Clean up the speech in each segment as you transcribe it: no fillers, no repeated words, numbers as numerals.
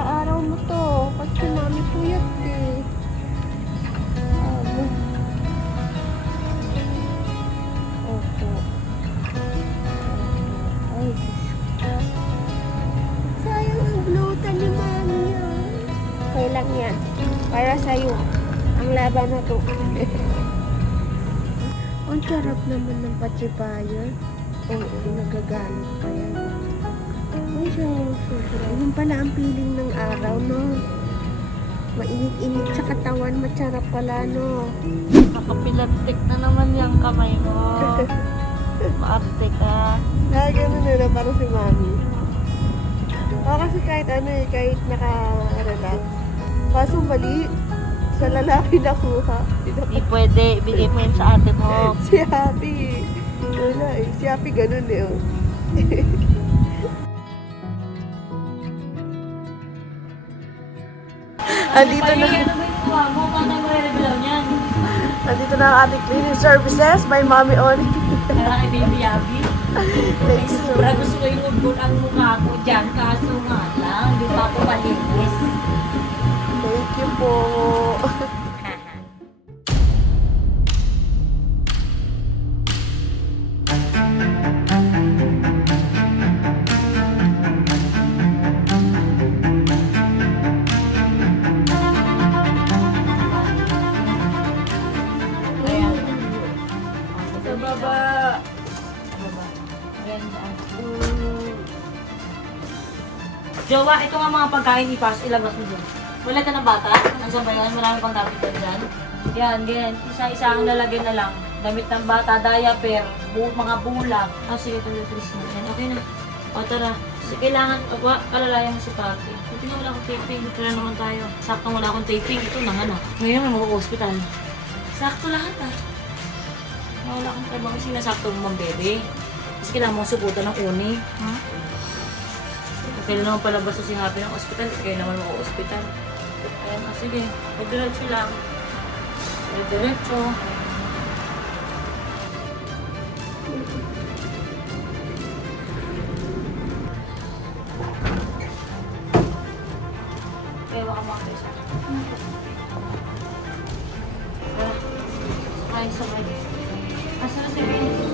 sa araw na to. Kasi mami puyat eh. Opo. Ay, Diyos ko. Sayang ang glutan ni mami yan. Okay lang yan. Para sa'yo. Ang laban na to. Ang sarap naman ng pachipayan. Oo, nagagalit pa yan. Ay, sobra. Yun pala ang feeling ng araw, no? Mainit-init sa katawan, masarap pala, no? Nakapilastik na naman yung kamay mo. Maarte ka. Gano'n na parang si mami. O, kasi kahit ano eh, kahit naka-relax. Kaso mali, sa lalaki nakuha. Hindi pwede, ibigay mo yun sa ate mo. Si Happy. Wala eh. Si Happy ganun eh. Oh. Andito na. Andito na ang ating cleaning services by Mami Oni. Kaya kay Baby Abby. Thanks so much. Gusto ko yung ang mukha ko dyan, kaso nga lang, hindi pa ako malinis. Thank you po. Jowa, ito nga mga pagkain ipas, ilabas mo dyan. Wala ka ng bata? Nandiyan ba yan? Marami pang dapat dyan. Yan, ganyan. Isa-isa ang lalagyan na lang. Damit ng bata, diaper, mga bulag. Sige, tuloy-tuloy na yan. Okay na. O, tara. So, kailangan, kalalayan mo si Papi. Hindi na wala akong taping. Ito na naman tayo. Sakto wala akong taping. Ito na nga na. Ngayon may mag-hospital. Sakto lahat ah. Wala akong trabaho. Sinasakto mo mang bebe. Kasi kailangan mo subutan ng uni. Ha? Kailan naman palabas si Happy ng ospital, kaya naman mag-ospital. Ayan, sige, diretso lang. Diretso. Kaya baka mga kaisa. Ay, sabay. Asa na si Vince?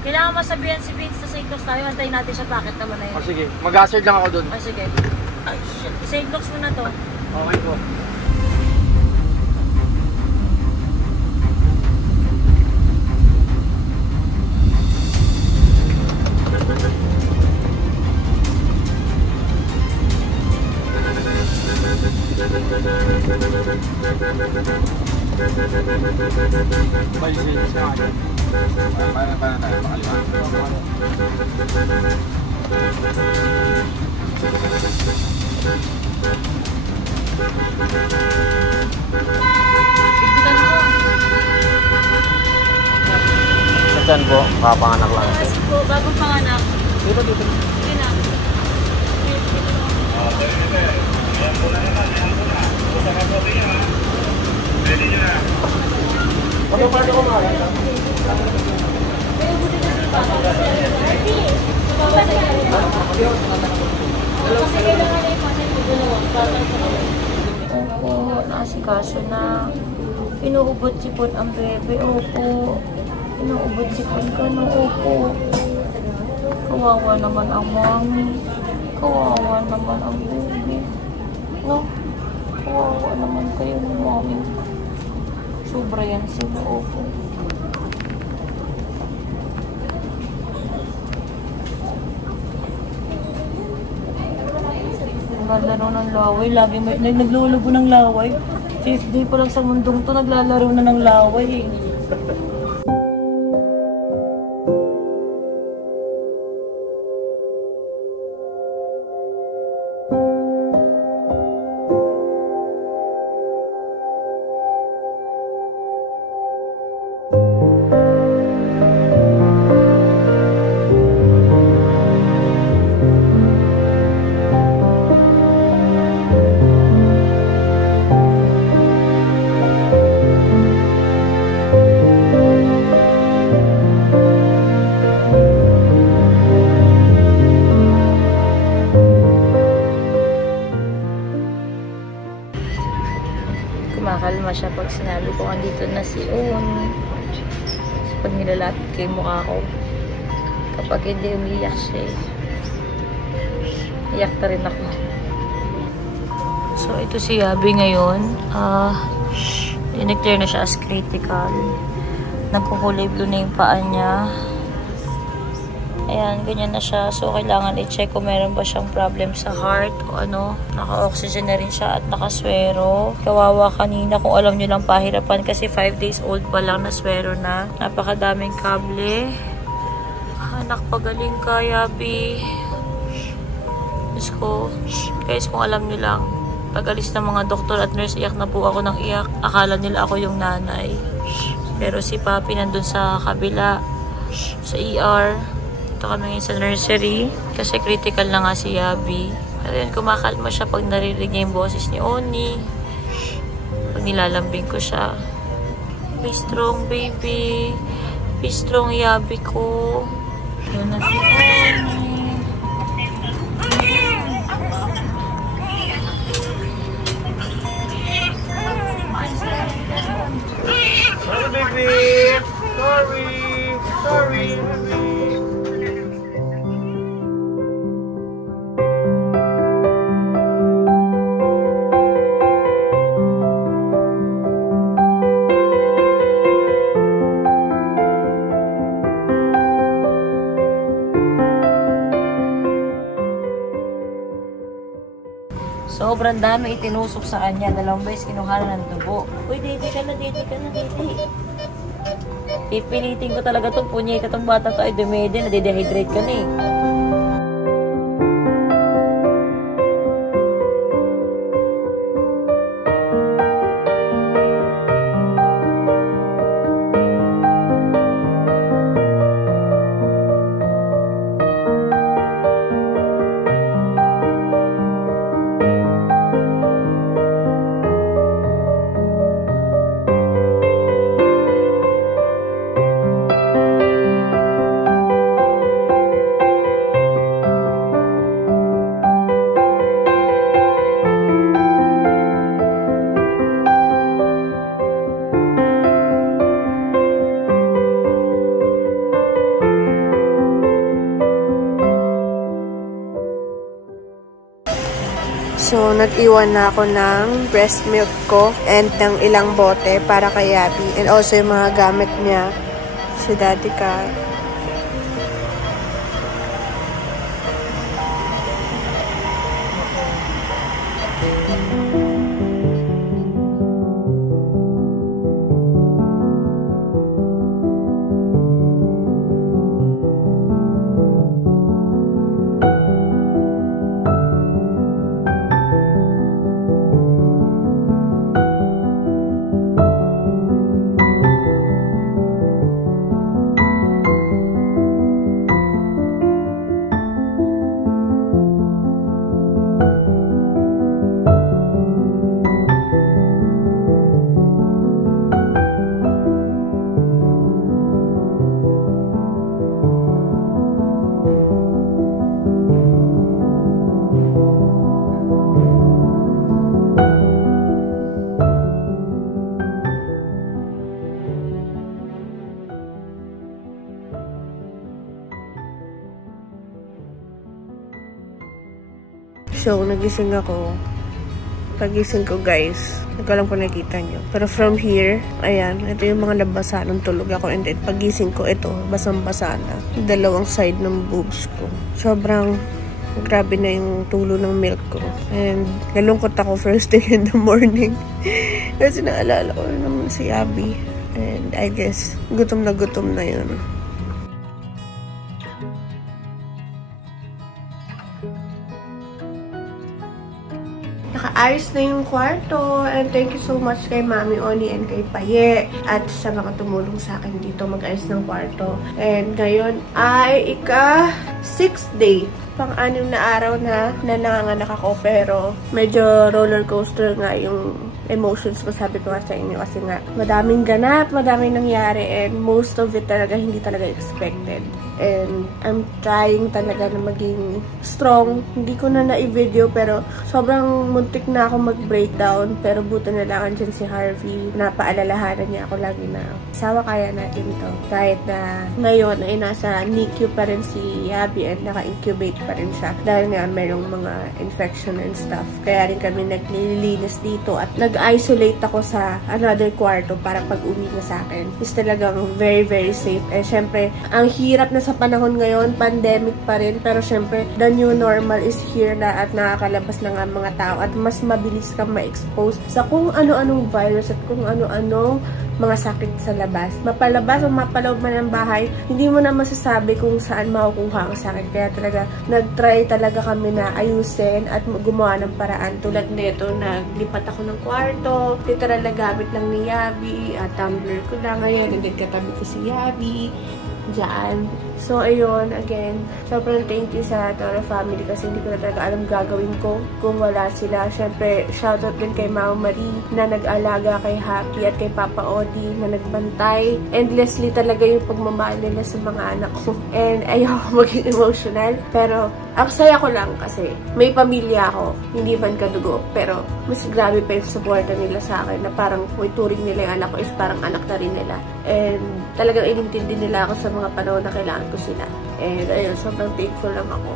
Kailangan masabihan si Vince sa St. Luke's tayo. Antayin natin siya. Bakit naman na yun? Oh, sige. Mag-hazard lang ako dun. Oh, sige. Ay, shit. St. Luke's mo na to. Okay po. Para tayo makalimutan. Sa tiyan po, kapanganak lang. Kasi po, bagong panganak. Dito. Sige na. Ayan po na naman. Basta ka po niya. Ready nyo na. Ano pa ito kumain? Opo, naasikaso na. Inuubot sipon ang bebe. Opo. Inuubot sipon ka na. Opo. Kawawa naman ang mami. Kawawa naman ang bebe. No? Kawawa naman kayo ng mami. Sobra yan sila. Opo. Naglalaro ng laway. Lagi may naglulubo ng laway. 5th day pa lang sa mundong to, naglalaro na ng laway eh. na si Oni. Pag nilalapit kay mukha ko, kapag hindi umiyak siya, iyak na rin ako. So, ito si Yabi ngayon. Dineclare na siya as critical. Nagkukulay blue na yung paa niya. Ayan, ganyan na siya. So, kailangan i-check kung meron ba siyang problem sa heart o ano. Naka-oxygen na rin siya at nakaswero. Kawawa kanina kung alam nyo lang pahirapan kasi 5 days old pa lang naswero na. Napakadaming kable. Anak, pagaling ka, Yabi. Diyos ko. Guys, kung alam nyo lang, pag-alis ng mga doktor at nurse, iyak na po ako ng iyak. Akala nila ako yung nanay. Pero si Papi nandun sa kabila, sa ER. Ito kami ngayon sa nursery kasi critical na nga si Yabi. Pero yun, kumakalma siya pag naririnig niya yung boses ni Oni. Pag nilalambing ko siya. Be strong, baby. Be strong, Yabi ko. Yun na si Oni. Sorry, baby! Sorry! Sorry, baby! Sobrang dami itinusok sa kanya. 2 beses kinuha na ng dugo. Uy, didi ka na, didi ka na, didi. Pipilitin ko talaga itong punyeta itong bata to ay dumede. Nadidehydrate ka na eh. So, nag-iwan na ako ng breast milk ko and ng ilang bote para kay Yabi. And also yung mga gamit niya si Daddy Ka. So, nagising ako. Pagising ko, guys. Hindi ko lang po nakita nyo. Pero from here, ayan, ito yung mga nabasa nung tulog ako. And then, pagising ko, ito, basang-basa na. 2 side ng boobs ko. Sobrang grabe na yung tulo ng milk ko. And, nalungkot ako first thing in the morning. Kasi naalala ko naman si Yabi. And, I guess, gutom na yun. Nakaayos na yung kwarto. And thank you so much kay Mami Oni and kay Paye. At sa mga tumulong sa akin dito mag-ayos ng kwarto. And ngayon ay ika-6th day. Pang-6 na araw na nanganganak ako. Pero medyo roller coaster nga yung emotions ko. Sabi ko nga sa inyo kasi nga madaming ganap, madaming nangyari, and most of it talaga hindi talaga expected. And I'm trying talaga na maging strong. Hindi ko na na-video pero sobrang muntik na ako mag-breakdown. Pero buto na lang andyan si Harvey. Napaalalahanan niya ako lagi na sawa kaya natin to. Kahit na ngayon ay nasa NICU pa rin si Abby and naka-incubate pa rin siya. Dahil nga mayroong mga infection and stuff. Kaya rin kami naglilinis dito at nag-isolate ako sa another kwarto para pag uwi na sa akin. Is talagang very, very safe. And syempre, ang hirap na sa panahon ngayon, pandemic pa rin, pero syempre, the new normal is here na at nakakalabas na nga mga tao at mas mabilis kang ma-expose sa kung ano-anong virus at kung ano-anong mga sakit sa labas. Mapalabas o mapaloob man ng bahay, hindi mo na masasabi kung saan makukuha ang sakit. Kaya talaga, nag-try talaga kami na ayusin at gumawa ng paraan. Tulad nito, naglipat ako ng kwarto, literal na gamit lang ni Yabi, at tumbler ko lang ngayon, and then katabi ko si Yabi, dyan. So, ayun, again, sobrang thank you sa Toro family kasi hindi ko na talaga alam gagawin ko kung wala sila. Siyempre, shoutout din kay Mama Marie na nag-alaga kay Happy at kay Papa Odi na nagbantay. Endlessly talaga yung pagmamahal nila sa mga anak ko. And ayoko maging emotional. Pero, ang saya ko lang kasi may pamilya ako. Hindi man kadugo. Pero, mas grabe pa yung supporta nila sa akin na parang turing nila yung anak ko is parang anak na rin nila. And talagang inintindi nila ako sa mga panahon na kailangan ko sila. And ayun, sobrang thankful lang ako.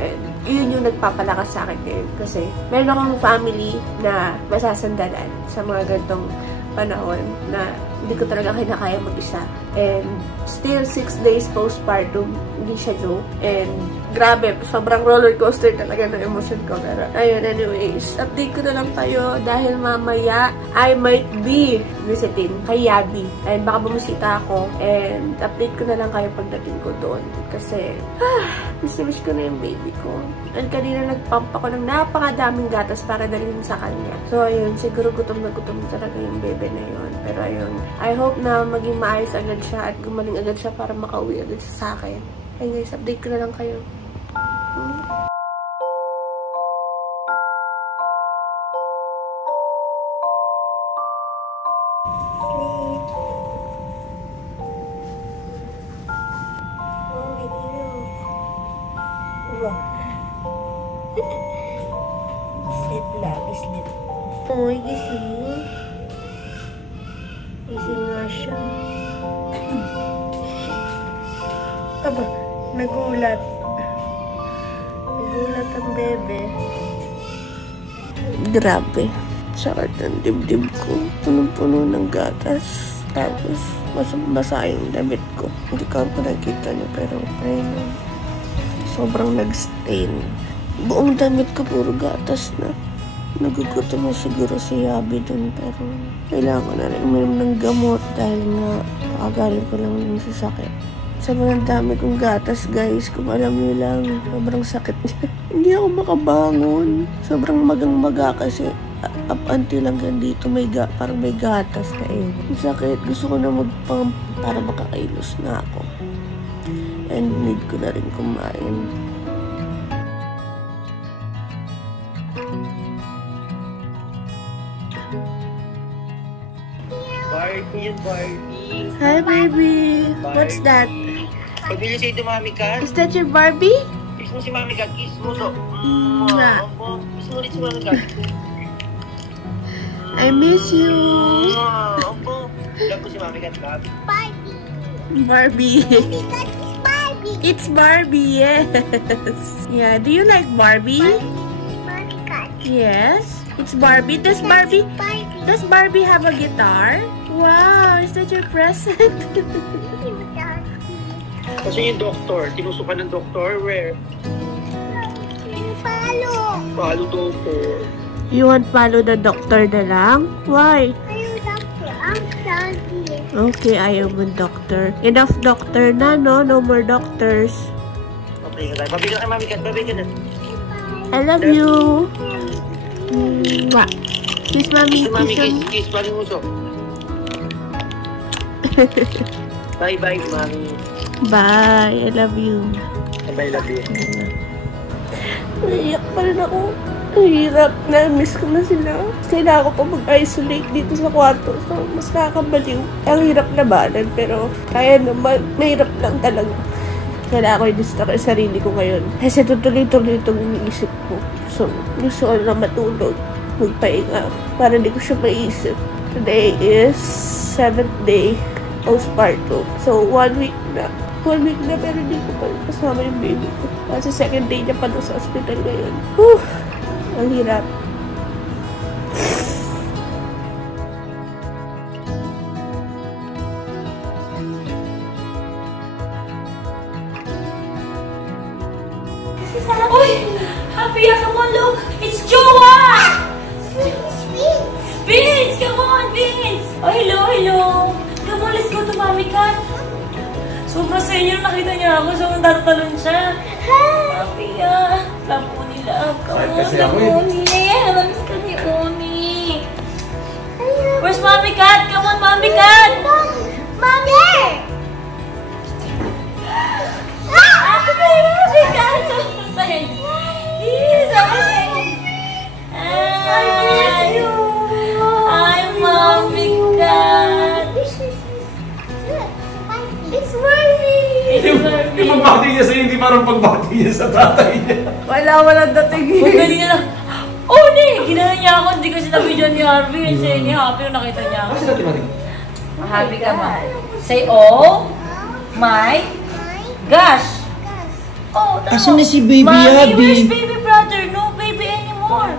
And yun yung nagpapalakas sa akin ngayon. Kasi meron akong family na masasandalan sa mga gantong panahon na hindi ko talaga kinakaya mag-isa. And still 6 days postpartum, hindi siya low. And grabe, sobrang roller coaster talaga ng emotion ko. Pero ayun, anyways, update ko na lang kayo dahil mamaya I might be visiting kay Yabi. And baka bumisita ako. And update ko na lang kayo pagdating ko doon. Kasi, miss ko na yung baby ko. And kanina nagpump ako ng napakadaming gatas para dalhin sa kanya. So ayun, siguro gutom na gutom talaga yung baby na yun. Pero ayun, I hope na maging maayos agad siya at gumaling agad siya para makauwi agad siya sa akin. And guys, update ko na lang kayo. Sleep lang, sleep. Oh, gising mo. Gising nga siya. Aba, nagulat. Nagulat ang bebe. Grabe. Sakit ng dibdib ko. Punong-puno ng gatas. Tapos, basa yung damit ko. Hindi ko nakikita niyo, pero ayun. Sobrang nag-stain. Buong damit ko puro gatas na. Nagugutom na siguro si Yabi dun, pero kailangan ko na rin uminom ng gamot dahil nga kakagaling ko lang yung sasakit. Sobrang dami kong gatas, guys. Kung alam niyo lang, sobrang sakit niya. Hindi ako makabangon. Sobrang magang-maga kasi up until hanggang dito parang may gatas na eh. Ang sakit. Gusto ko na mag-pump para makakailos na ako. And need ko na rin kumain. Barbie, Barbie. Hi, baby. What's that? Pabili sa'yo ito, Mami Kat. Is that your Barbie? Kiss mo si Mami Kat. Kiss mo to. Opo. Kiss mo ulit si Mami Kat. I miss you. Opo. Love ko si Mami Kat. Barbie. It's Barbie, yes. Yeah, do you like Barbie? Barbie cat. Yes. It's Barbie. Does Barbie have a guitar? Wow, is that your present? Kasi yung doktor, tinusukan ng doktor, where? Palo doktor. You want follow the doctor na lang? Why? I'm sorry. Okay, ayaw mo doctor. Enough doctor na, no? No more doctors. Okay, babigyan kay Mami Kat. Babigyan na. I love you. Mwah. Kiss Mami. Kiss Mami, Kiss kiss. Kiss, paling uso. Bye-bye, Mami. Bye. I love you. Bye, love you. Naiyak pa rin ako. Mahirap. Na-miss ko na sila. Kailangan ko pa mag-isolate dito sa kwarto. So, mas nakakabaliw. Ang hirap labanan, pero kaya naman. Mahirap lang talaga. Kailangan ko i-distract yung sarili ko ngayon. Kasi tutuloy-tuloy itong iniisip ko. So, gusto ko na matulog. Magpahinga. Para hindi ko siya maisip. Today is 7th day postpartum. So, 1 week na. 1 week na, pero hindi ko pa kasama yung baby ko. Kasi 2nd day niya pa doon sa hospital ngayon. Whew! Ang hirap. Uy! Happy, come on, look! It's Joa! Vince! Come on, Vince! Oh, hello, hello! Come on, let's go to Mommy Cat. Sobrang sa inyo, nakita niya ako, so natatalon siya. Happy, love Uni, love. Come on, love Uni. Namiss ka ni Uni. Where's Mommy Cat? Come on, Mommy Cat! Mommy! Mommy Cat! He's amazing! I'm Mommy Cat! It's worthy! Yung pagbati niya sa'yo, hindi parang pagbati niya sa tatay niya. Walang dating. Kung ganyan na, oh, hindi! Ginala niya ako, hindi ko sinabi ni Harvey. Kasi ni Happy nung nakita niya ako. Kasi natin matin. Happy ka, ma. Say, oh my gosh! Oh, no. Asan na si baby Mommy, Abby? where's baby brother? No baby anymore.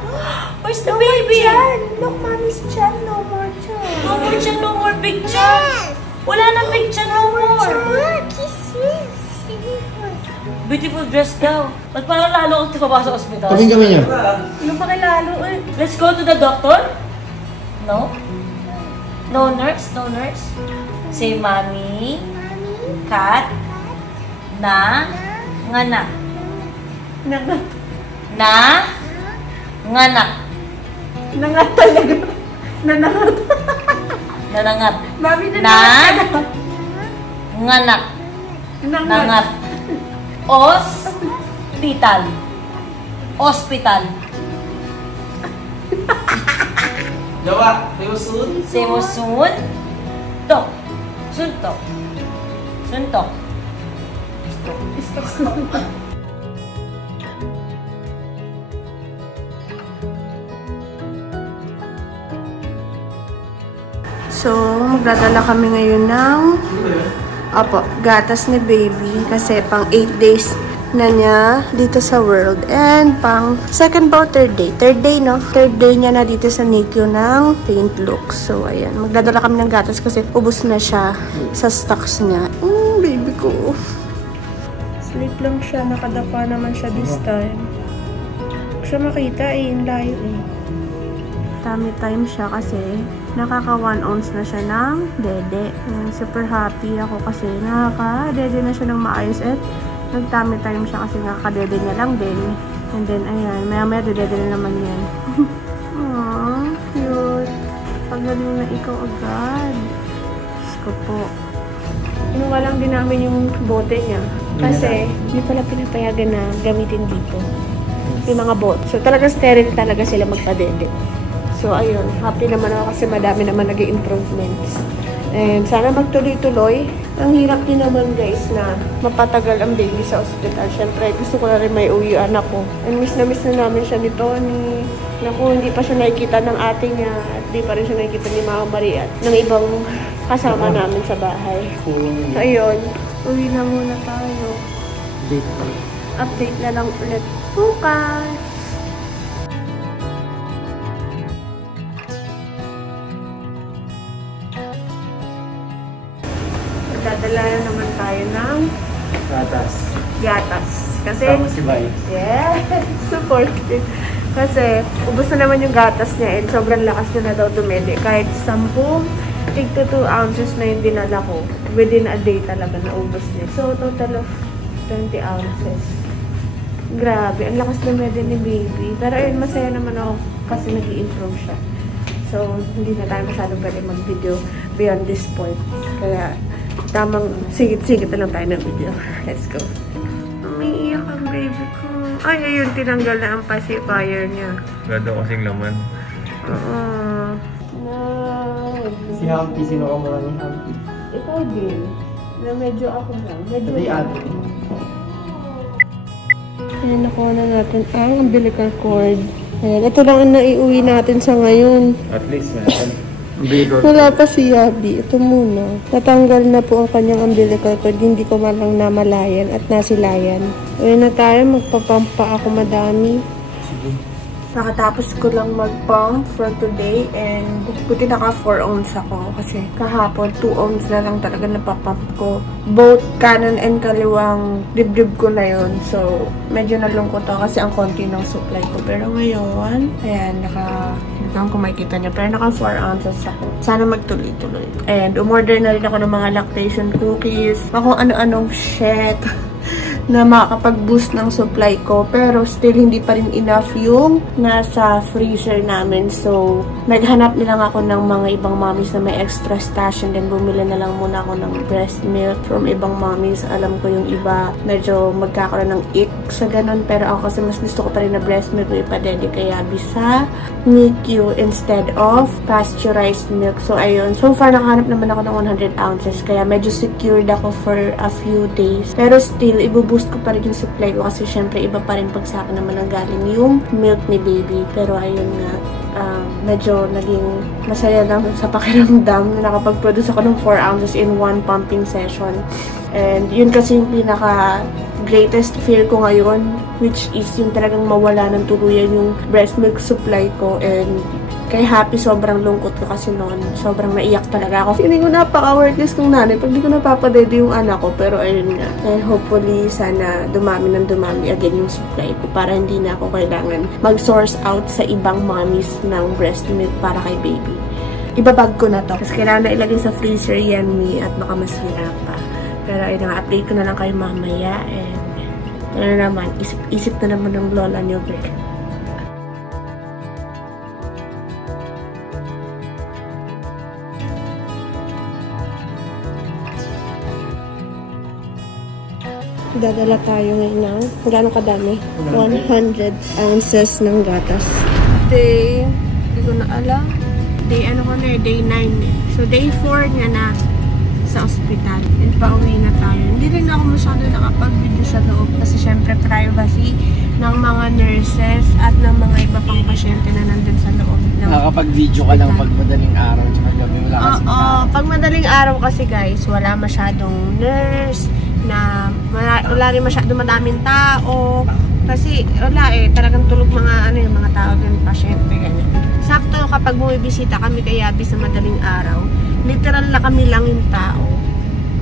Where's the baby? Look, Mommy's chan. No more chan. No more chan, no more big chan. Wala na big chan, no more. Look, he's Beautiful dress daw. Ba't parang lalo kang papasok sa ospital? Kaming kami niya. Ano pa lalo eh? Let's go to the doctor? No? No nurse? No nurse? Say, Mommy, Cat, na, nganak. Nangat. Na, nganak. Nangat talaga. Nanangat. Nanangat. Mami, Na, nanangat. nganak. Nangat. Hospital. Hospital. Jawa, tayo soon. Say mo soon. Tok. Suntok. Suntok. So, magdadala kami ngayon ng gatas ni baby kasi pang 8 days na niya dito sa world and pang second ba o third day? Third day, no? Third day niya na dito sa NICU ng St. Luke's. So, ayan. Magdadala kami ng gatas kasi ubos na siya sa stocks niya. Baby ko. Sleep lang siya. Nakadapa naman siya this time. Huwag siya makita eh. Yung layo eh. Tummy time siya kasi nakaka 1 ounce na siya ng dede. Super happy ako kasi nakaka-dede na siya ng maayos at nag-tummy time siya kasi nakaka-dede niya lang din. And then, ayan, maya-maya dede na naman yan. Aww, cute. Pagaling na ikaw agad. Diyos ko po. Inuwa lang din namin yung bote niya. Kasi, hindi pala pinapayagan na gamitin dito. Yung mga bote. So, talagang sterile talaga sila magpa-dede. So, ayun. Happy naman ako kasi madami naman naging improvements. And sana magtuloy-tuloy. Ang hirap din naman guys na mapatagal ang baby sa ospital. Siyempre, gusto ko na rin may uwi yung anak ko. And miss na namin siya ni Tony. Naku, hindi pa siya nakikita ng ate niya. At di pa rin siya nakikita ni Mama Maria at ng ibang kasama namin sa bahay. So, ayun. Uwi na muna tayo. Update na lang ulit bukas. Dadala na naman tayo ng gatas. Kasi, si Bay. yes, supportive. Kasi, ubos na naman yung gatas niya and sobrang lakas niya na daw dumede. Kahit 10, tig to 2 ounces na yung dinala ko. Within a day talaga na ubos niya. So, total of 20 ounces. Grabe, ang lakas dumede ni baby. Pero ayun, masaya naman ako kasi nag-i-improve siya. So, hindi na tayo masyadong pwede mag-video beyond this point. Kaya, tamang sigit-sigit na lang tayo ng video. Let's go. Umiiyak ang baby ko. Ay, ayun, tinanggal na ang pacifier niya. Gado kasing laman. Oo. Si Humpty, sino ka muna ni Humpty? Ikaw din. Na medyo ako lang. Medyo Pati ate. Ayan, nakuha na natin ang umbilical cord. Ayan, ito lang ang naiuwi natin sa ngayon. At least, meron. Wala pa si Yabi. Ito muna. Natanggal na po ang kanyang umbilical cord. Hindi ko man lang namalayan at nasilayan. Ayan na tayo. Magpapump pa ako madami. Nakatapos ko lang mag-pump for today and buti naka 4 ounce ako kasi kahapon 2 ounce na lang talaga napapump ko. Both kanan and kaliwang dibdib ko na yun. So, medyo nalungkot ako kasi ang konti ng supply ko. Pero ngayon, ayan, kung makikita niya. Pero naka 4 ounces ako. Sana magtuloy-tuloy. And umorder na rin ako ng mga lactation cookies. Kung ano-anong shit na makakapag-boost ng supply ko. Pero still, hindi pa rin enough yung nasa freezer namin. So, naghanap nilang ako ng mga ibang mommies na may extra stash and then bumili na lang muna ako ng breast milk from ibang mommies. Alam ko yung iba, medyo magkakaroon ng ick sa ganun. Pero ako kasi mas gusto ko pa rin na breast milk ko ipadede kaya bisa NICU instead of pasteurized milk. So, ayun. So far, nakahanap naman ako ng 100 ounces. Kaya medyo secured ako for a few days. Pero still, ibuboost ko pa rin yung supply ko kasi syempre iba pa rin pag sa akin naman ang galing yung milk ni baby. Pero ayun nga, medyo naging masaya lang sa pakiramdam na nakapag-produce ako ng 4 ounces in one pumping session. And yun kasi yung pinaka greatest fear ko ngayon, which is yung talagang mawala ng tuluyan yung breast milk supply ko. And kay Happy, sobrang lungkot ko kasi noon. Sobrang naiyak talaga ako. Hindi ko napaka-worthless kong nanay pag di ko napapadede yung anak ko. Pero ayun nga. And hopefully, sana dumami ng dumami again yung supply ko para hindi na ako kailangan mag-source out sa ibang mommies ng breast milk para kay baby. Ibabag ko na to. Kasi kailangan na ilagay sa freezer yan, at baka masira pa. Pero ayun nga, update ko na lang kayo mamaya. And ano naman, isip na naman ng lola niyo, girl. Dadala tayo ngayon ng gano'ng kadami? 100 ounces ng gatas. Day, hindi ko na alam. Day, day 9 eh. So, day 4 nga na sa ospital. And pauwi na tayo. Hindi rin ako masyado nakapag-video sa loob kasi syempre privacy ng mga nurses at ng mga iba pang pasyente na nandun sa loob. Nakakapag-video ka lang pag madaling araw tsaka gabi wala kasi. Pag madaling araw kasi guys, wala masyadong nurse, na wala rin masyado madaming tao kasi wala talagang tulog mga mga tao din, pasyente ganyan. Sakto kapag bumibisita kami kay Abby sa madaling araw, literal na kami lang yung tao,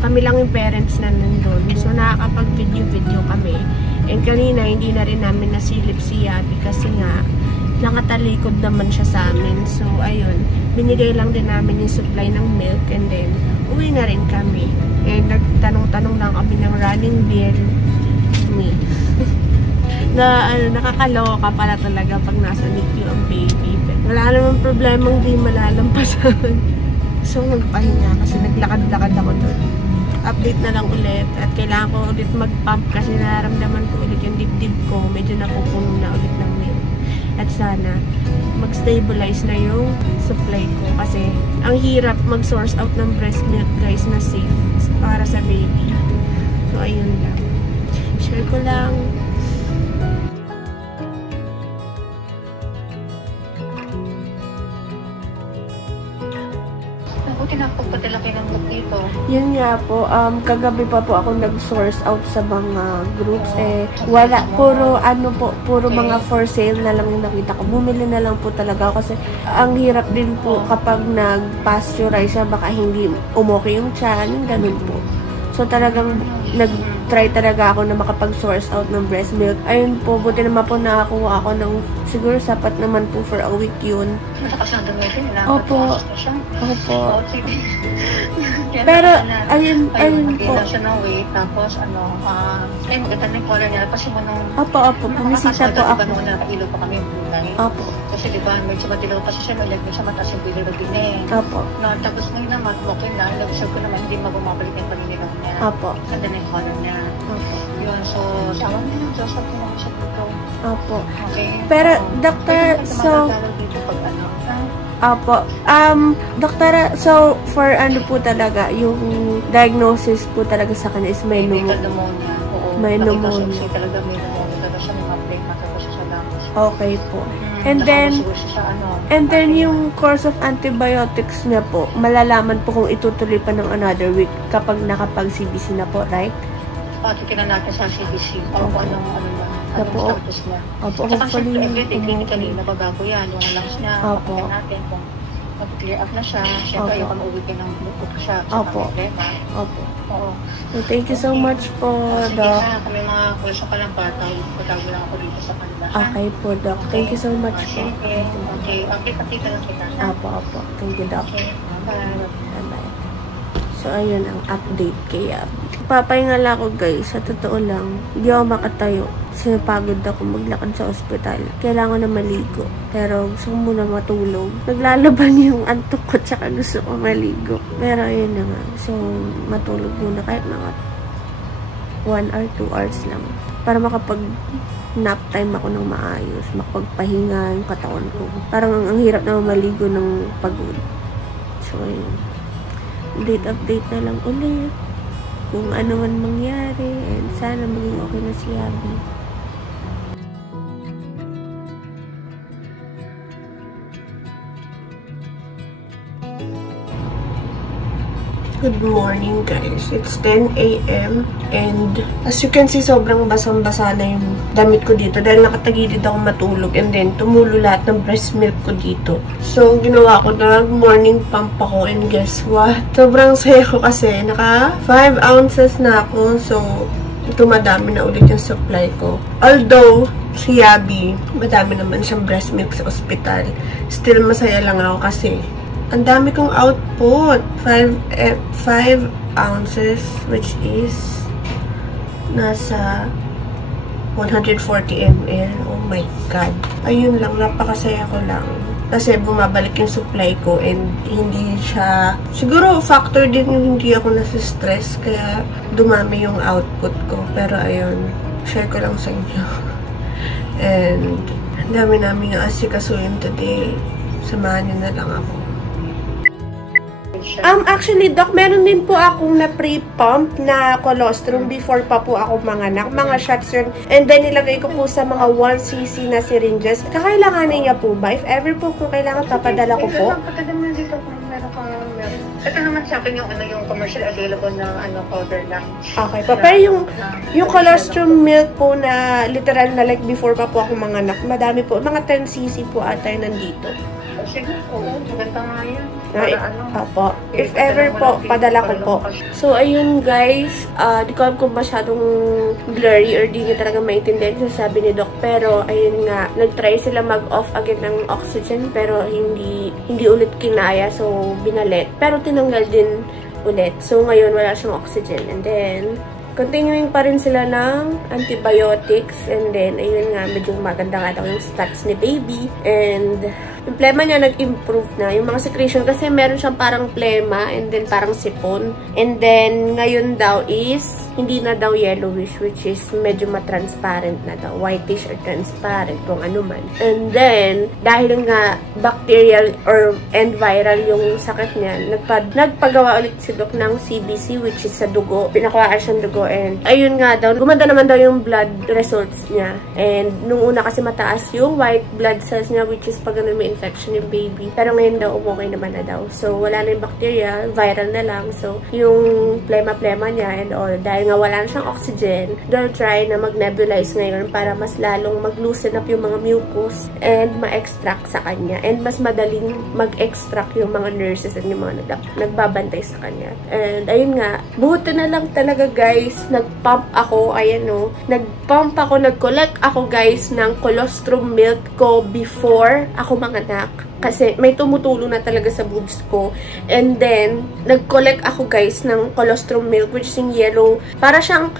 kami lang yung parents na nandun, so nakakapag video kami. And kanina hindi na rin namin nasilip si Abby kasi nga nakatalikod naman siya sa amin. So ayun, binigay lang din namin yung supply ng milk and then uwi na rin kami. And nagtanong-tanong lang kami ng running bill ni na nakakaloka pala talaga pag nasa NICU ang baby. But wala namang problemang di malalampasan. So magpahinga kasi naglakad-lakad ako doon. Update na lang ulit at kailangan ko ulit mag-pump kasi nararamdaman ko ulit yung dibdib ko. Medyo napupuno na ulit ng milk. At sana mag-stabilize na yung supply ko kasi ang hirap mag-source out ng breast milk guys na safe para sa baby. So ayun lang. Share ko lang. Buti na pagpadala kayo ng book dito. Yun nga po, kagabi pa po ako nag-source out sa mga groups. Wala, puro mga for sale na lang yung nakita ko. Bumili na lang po talaga ako kasi ang hirap din po kapag nag-pasteurize siya, baka hindi umuki yung tiyan, ganun po. So talagang nag-try talaga ako na makapag-source out ng breast milk. Ayun po, buti naman po nakakuha ako ng, siguro sapat naman po for a week yun. Matakas ang dumi din. Opo. Opo. Opo. Sige. Pero, ayun po. Magkita siya ng weight, tapos may maganda na yung color niya. Kasi mo nung... Opo, pumisita po ako. Diba nung nakailaw pa kami yung bulay? Opo. Kasi diba, medyo madilaw pa siya, may leg siya mataas yung bilirubin eh. Opo. No, tapos ngayon naman, okay na. Nag-observe ko naman, hindi magumabalik yung paninilaw niya. Opo. Ganda na yung color niya. Opo. Yun, so, sawa niya ng Diyos, wag mo siya dito. Opo. Okay? Pero, Doctor, so... dito pag Opo. Doktora, so, for ano po talaga, yung diagnosis po talaga sa kanya is may pneumonia. Oo. May pneumonia. Kasi talaga may pneumonia. Talaga siya may ma-play matapos siya sa lungs. Okay po. And then yung course of antibiotics niya po, malalaman po kung itutuloy pa ng another week kapag nakapag-CBC na po, right? Titignan natin sa CBC. Anong status niya. Opo, saka hopefully. siyempre, everyday, clinically, nababago yan. Yung lungs niya, kapagyan natin kung mag-clear up na siya. Siyempre, ayaw ka mauwi ka ng lukot siya. Opo. Opo. Oo. So, thank you so much po, Sige Doc. na, kami mga question ka lang patawag lang ako dito sa kanila. Okay po, Doc. Thank you so much po. Okay, pati ka lang kita. Opo. Thank you, Doc. Okay, bye. Bye-bye. So, ayun ang update kay Abby. Papahinga lang ako, guys. Sa totoo lang, hindi ako makatayo. Sinapagod ako maglakad sa ospital. Kailangan na maligo. Pero gusto ko muna matulog. Naglalaban yung antok ko tsaka gusto ko maligo. Pero ayun na nga. So, matulog muna kahit mga 1 or 2 hours lang. Para makapag nap time ako ng maayos. Makapagpahinga yung katawan ko. Parang ang hirap na maligo ng pagod. So, ayun. Update na lang ulit. Kung ano man mangyari. And sana maging okay na si Abby. Good morning, guys. It's 10 a.m. And as you can see, sobrang basang-basa na yung damit ko dito dahil nakatagilid ako matulog and then tumulo lahat ng breast milk ko dito. So, ginawa ko na morning pump ako and guess what? Sobrang saya ko kasi naka 5 ounces na ako. So, dumadami na ulit yung supply ko. Although, si Abby, madami naman siyang breast milk sa ospital. Still, masaya lang ako kasi ang dami kong output. 5 ounces, which is nasa 140 ml. Oh my God. Ayun lang, napakasaya ko lang. Kasi bumabalik yung supply ko and hindi siya... Siguro factor din yung hindi ako nasa-stress kaya dumami yung output ko. Pero ayun, share ko lang sa inyo. And ang dami namin yung asikasuhin today. Samahan niyo na lang ako. Actually, Doc, meron din po akong na pre-pump na colostrum before pa po ako manganak. Mga shots yun. And then, nilagay ko po sa mga 1cc na syringes. Kakailanganin niya po ba? If ever po kung kailangan, papadala ko po. Ito naman sa akin yung commercial available na powder lang. Okay pa. Pero yung colostrum milk po na literal na like before pa po ako manganak, madami po. Mga 10cc po ata yung nandito. Sige, maganda nga yan. Opo. If ever po, padala ko po. So, ayun guys, di ko alam kung masyadong blurry or di nyo talaga maintindihan sa sabi ni Doc. Pero, ayun nga, nag-try sila mag-off agad ng oxygen pero hindi ulit kinaya. So, binalit. Pero, tinanggal din ulit. So, ngayon, wala siyang oxygen. And then, continuing pa rin sila ng antibiotics. And then, ayun nga, medyo maganda nga daw yung stats ni baby. And yung plema niya nag-improve na. Yung mga secretion, kasi meron siyang parang plema and then parang sipon. And then, ngayon daw is, hindi na daw yellowish, which is medyo matransparent na daw. Whitish or transparent, kung ano man. And then, dahil nga bacterial and viral yung sakit niya, nagpagawa ulit si Doc ng CBC, which is sa dugo. Pinakuhaan siyang dugo. And ayun nga daw, gumanda naman daw yung blood results niya. And nung una kasi mataas yung white blood cells niya, which is pag ganun may infection yung baby. Pero ngayon daw, okay naman na daw. So, wala na yung bacteria, viral na lang. So, yung plema-plema niya and all, dahil nga wala na siyang oxygen, they'll try na mag-nebulize ngayon para mas lalong mag-loosen up yung mga mucus and ma-extract sa kanya. And mas madaling mag-extract yung mga nurses and yung mga nagbabantay sa kanya. And ayun nga, buti na lang talaga guys, nag-pump ako, ayan o, nag-collect ako guys ng colostrum milk ko before ako manganak. kasi may tumutulong na talaga sa boobs ko. And then, nag-collect ako guys ng colostrum milk, which is yung yellow. Para siyang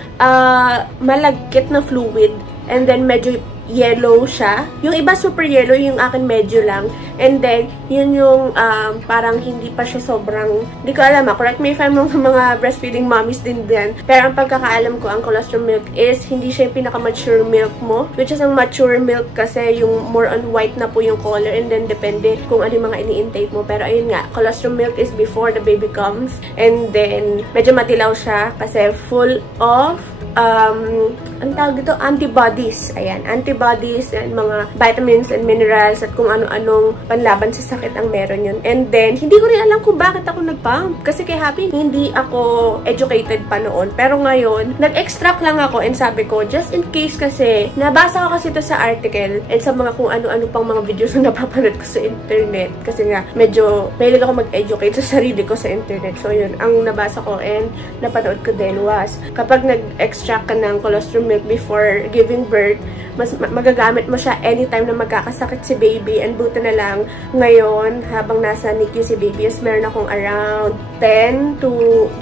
malagkit na fluid. And then, medyo yellow siya. Yung iba super yellow, yung akin medyo lang. And then, yun yung parang hindi pa siya sobrang, hindi ko alam correct me if I'm wrong sa mga breastfeeding mommies din din. Pero ang pagkakaalam ko, ang colostrum milk is, hindi siya yung pinaka-mature milk mo. Which is ang mature milk kasi yung more on white na po yung color. And then, depende kung ano yung mga ini-intake mo. Pero ayun nga, colostrum milk is before the baby comes. And then, medyo matilaw siya kasi full of ang tawag dito, antibodies. Ayan, antibodies and mga vitamins and minerals at kung ano-anong panlaban sa sakit ang meron yun. And then, hindi ko rin alam kung bakit ako nag-pump. Kasi kay Happy, hindi ako educated pa noon. Pero ngayon, nag-extract lang ako and sabi ko, just in case kasi, nabasa ko kasi ito sa article and sa mga kung ano-ano pang mga videos na napapanood ko sa internet. Kasi nga, medyo mahilig ako mag-educate sa sarili ko sa internet. So, yun, ang nabasa ko and napanood ko din was, kapag nag-extract ka ng colostrum milk before giving birth, mas magagamit mo siya anytime na magkakasakit si baby. And buti na lang, ngayon, habang nasa NICU si baby, is meron akong around 10 to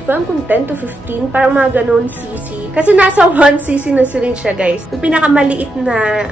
15, parang mga ganun cc. Kasi nasa 1 cc na syringe siya, guys. Yung pinakamaliit na,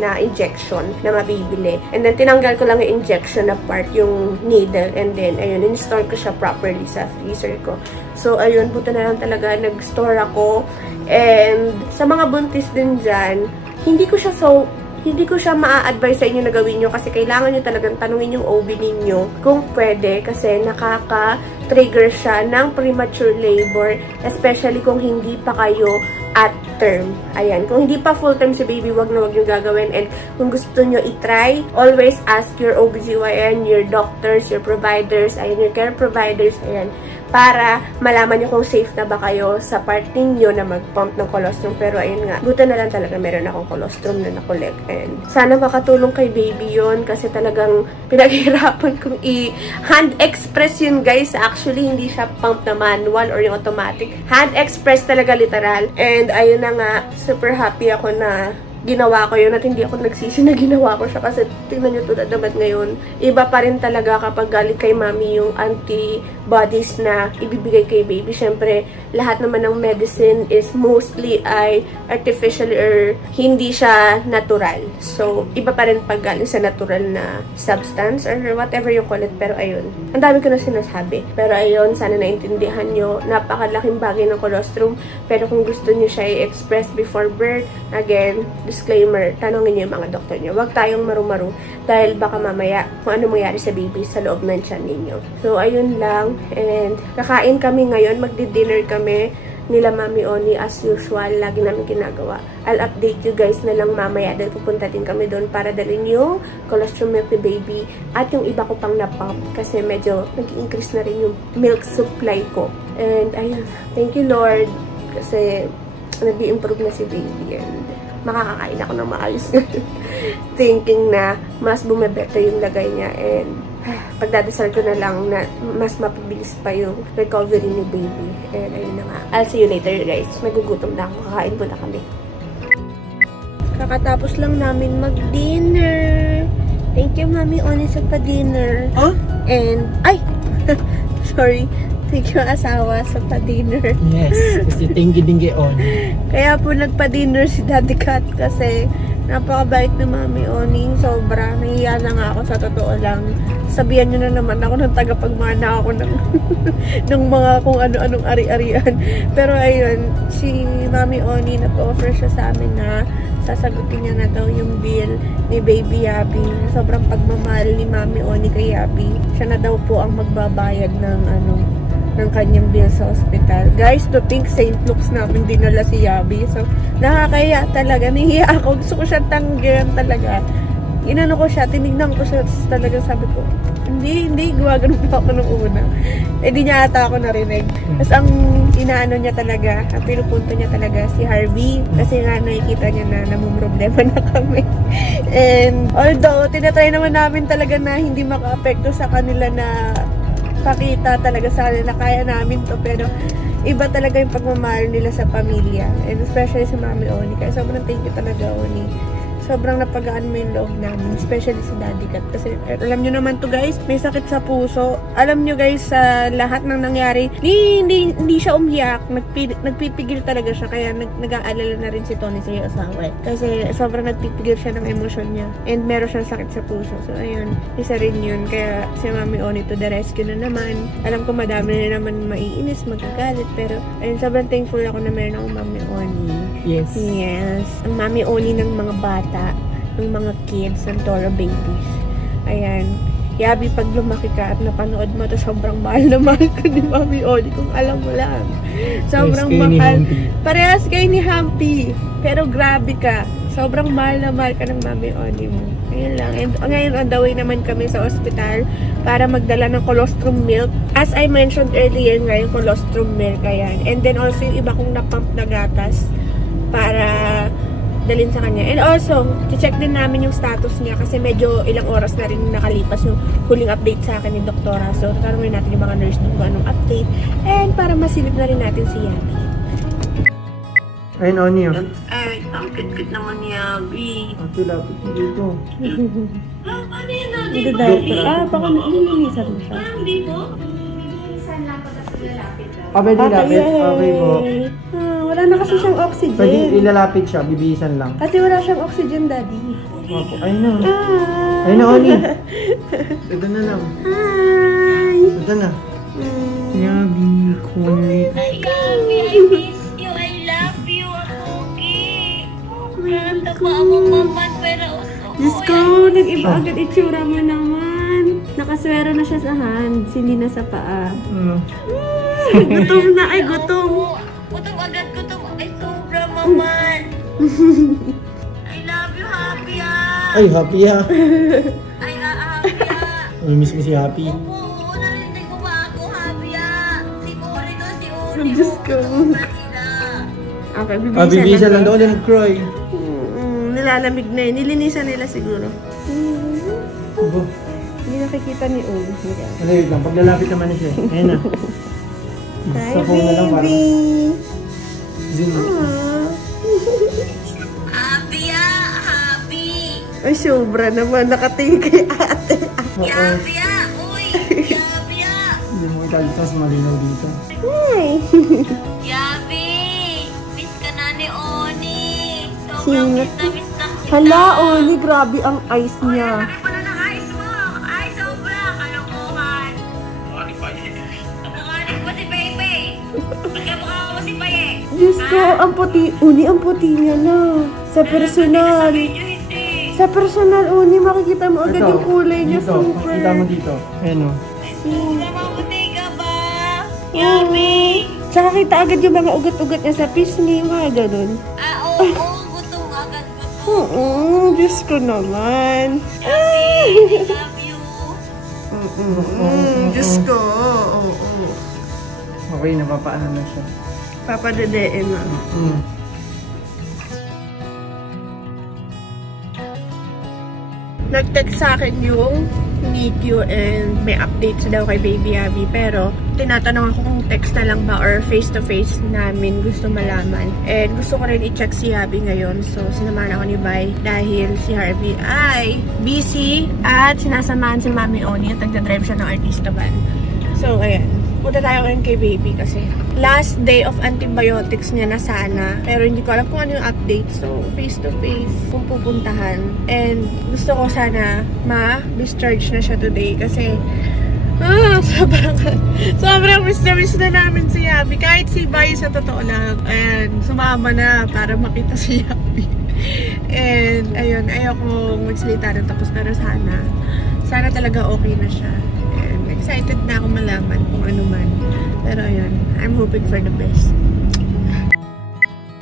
na injection na mabibili. And then, tinanggal ko lang yung injection na part, yung needle. And then, ayun, in-store ko siya properly sa freezer ko. So, ayun, buti na lang talaga, nag-store ako. And, sa mga buntis din dyan, hindi ko siya maa-advise sa inyo na gawin nyo kasi kailangan nyo talagang tanungin yung OB ninyo kung pwede kasi nakaka-trigger siya ng premature labor, especially kung hindi pa kayo at term. Ayan, kung hindi pa full-time si baby, wag na wag nyo gagawin. And kung gusto nyo i-try, always ask your OBGYN, your doctors, your providers, ayan, your care providers, ayan, para malaman nyo kung safe na ba kayo sa part ninyo na mag-pump ng colostrum. Pero ayun nga, buta na lang talaga meron akong colostrum na na-collect. And sana makatulong kay baby yon kasi talagang pinaghirapan kong hand express yun, guys. Actually, hindi siya pump na manual or yung automatic. Hand express talaga, literal. And ayun na nga, super happy ako na ginawa ko yun at hindi ako nagsisi na ginawa ko siya kasi tingnan nyo tulad naman ngayon, iba pa rin talaga kapag galing kay mami yung antibodies na ibibigay kay baby. Syempre, lahat naman ng medicine is mostly ay artificial or hindi siya natural. So, iba pa rin pag galing sa natural na substance or whatever you call it. Pero ayun, ang dami ko na sinasabi. Pero ayun, sana naintindihan nyo, napakalaking bagay ng colostrum. Pero kung gusto nyo siya i-express before birth, again, disclaimer, tanongin niyo yung mga doktor niyo. Huwag tayong maru-maru dahil baka mamaya kung ano mangyari sa baby sa loob ng tiyan ninyo. So, ayun lang. And kakain kami ngayon. Magdi-dinner kami nila Mami Oni as usual. Lagi namin ginagawa. I'll update you guys na lang mamaya dahil pupunta din kami doon para dalhin yung colostrum milk ni baby at yung iba ko pang na-pump kasi medyo nag-increase na rin yung milk supply ko. And ayun, thank you Lord kasi nag-i-improve na si baby and makakakain ako ng maayos. Thinking na mas bumebeta yung lagay niya and pagdadasal ko na lang na mas mapabilis pa yung recovery ni baby. And ayun na nga. I'll see you later guys. Magugutom na ako. Kakain po na kami. Kakatapos lang namin mag-dinner. Thank you Mami Oni sa pa-dinner. Huh? And, ay! Sorry. Thank you asawa sa pa-dinner. Yes, kasi tinggi-dinggi on. Kaya po nagpa-dinner si Daddy Cat kasi napakabait ni Mami Oni. Sobra. Nahiya na nga ako sa totoo lang. Sabihan nyo na naman ako ng tagapagmana ako ng, ng mga kung ano-anong ari-arian. Pero ayun, si Mami Oni nag-offer siya sa amin na sasagutin niya na daw yung bill ni Baby Yabi. Sobrang pagmamahal ni Mami Oni kay Yabi. Siya na daw po ang magbabayad ng ng kanyang bill sa hospital. Guys, to think St. Luke's namin dinala si Yabi. So, nakakaya talaga. Nahihiya ako. Gusto ko siya tanggihan talaga. Inano ko siya, tinignan ko siya talaga, sabi ko, hindi, gumagano pa ako nung una. Eh, di niya ata ako narinig. Tapos, ang inaano niya talaga, ang pinupunto niya talaga si Harvey. Kasi nga, nakikita niya na namumroblema na kami. And, although, tinatry naman namin talaga na hindi maka-apekto sa kanila na pakita talaga sa kanila, kaya namin to, pero iba talaga yung pagmamahal nila sa pamilya, and especially sa Mami Oni. Kaya sobrang thank you talaga, Oni, sobrang napagaan mo yung loob namin, especially si Daddy Cat. Kasi alam nyo naman to guys, may sakit sa puso. Alam nyo guys, sa lahat ng nangyari, hindi siya umiyak. Nagpipigil talaga siya. Kaya nag-aalala na rin si Tony sa iyo asawa. Kasi sobrang nagpipigil siya ng emosyon niya. And meron siyang sakit sa puso. So ayun, isa rin yun. Kaya si Mami Oni to the rescue na naman. Alam ko madami na naman maiinis, magagalit. Pero ayun, sobrang thankful ako na meron akong Mami Oni. Yes. Yes. Ang Mami Oni ng mga bata, ng mga kids, ng Toro babies. Ayan. Yabi, pag lumaki ka at napanood mo to, sobrang mahal na mahal ka ni Mami Oni, kung alam mo lang. Sobrang mahal. Parehas kayo ni Humpy. Pero grabe ka. Sobrang mahal na mahal ka ng Mami Oni mo. Ayun lang. And ngayon, on the way naman kami sa ospital para magdala ng colostrum milk. As I mentioned earlier, ngayon colostrum milk, ayan. And then also, yung iba kong napump na gatas para dalhin sa kanya. And also, check din namin yung status niya kasi medyo ilang oras na rin nakalipas yung huling update sa akin ni Doktora. So, tatanungin natin yung mga nurse kung anong update. And para masilip na rin natin si Yabi. Ayun, Oni. Ay, ang cute naman ni Yabi. Ate, lapit mo dito. Ito dati. Baka nilinisan mo siya. Pwede lapit? Okay po. Wala na kasi siyang oxygen. Pwede ilalapit siya, bibihisan lang. Kasi wala siyang oxygen, Daddy. Opo, ayun na. Hi! Ayun na, Oni. Ito na lang. Hi! Ito na. Yabi, kulit. Hi, Yabi. I miss you. I love you, Apogi. Natapa ako maman, pero Diyos ko, nag-iba agad itsura mo naman. Nakaswero na siya sa hands, hindi na sa paa. Gutom na, ay gutom. Gutom agad, gutom. Ay, sobra, maman. I love you, Happy, ah. Ay, Happy ah. Ay, Happy, ah. Miss mo si Happy. Oo, narinig ko ba ako, Happy, ah. Si Uri to, si Uri. Diyos ko. Okay, Bibihisan lang daw, nag-cry. Nilalamig na yun. Nilinisan nila siguro. Abo. Hindi nakikita ni Uli. Wait lang, paglalapit naman na siya. Ayun na. Hi, Sa phone na lang para baby! zoom. Happy, ah. Happy. Ay, sobra naman. Nakatingin kay ate. Yabi, ah. Uy, Yabi, ah. Hindi mo ikaltas malinaw dito. Hi! Yabi. Miss ka na ni Oni. Sobrang Sino? miss na miss na kita. Hala, Oli. Grabe ang ice niya. Laki pala ng ice mo. Ay, sobra. Kalokohan. Nangangalit pa si Pepe. Nagkamukha mo si Paye. Diyos ko, ang puti. Uni, ang puti niya na. Sa personal. Video hindi. Sa personal, Uni, makikita mo agad yung kulay niya. Dito, Super. kita mo dito. Ayun o. Namabuti ka ba? Yabi. Tsaka kita agad yung mga ugat-ugat niya sa pisngi. Mga ganun. Oo, gutom agad gutom. Oo, Diyos ko naman. Yabi, I love you. Diyos ko. Oo. Okay, napapaano na siya. Papadedein na. Nag-text sa akin yung NICU and may updates daw kay Baby Abby. Pero tinatanong ako kung text na lang ba or face-to-face namin gusto malaman. And gusto ko rin i-check si Abby ngayon. So sinamahan ako ni Bai dahil si Harvey ay busy at sinasamahan si Mami Oni at nagdadrive siya ng artista van. So ayan. Punta tayo ngayon kay Baby kasi last day of antibiotics niya na sana. Pero hindi ko alam kung ano yung update. So, face-to-face kung pupuntahan. And gusto ko sana ma-discharge na siya today kasi sobrang miss na namin si Yabi. Kahit si Bai sa totoo lang. And sumama na para makita si Yabi. And ayun, ayoko magsalita ng tapos pero sana talaga okay na siya. Excited na ako malaman kung ano man. Pero ayun, I'm hoping for the best.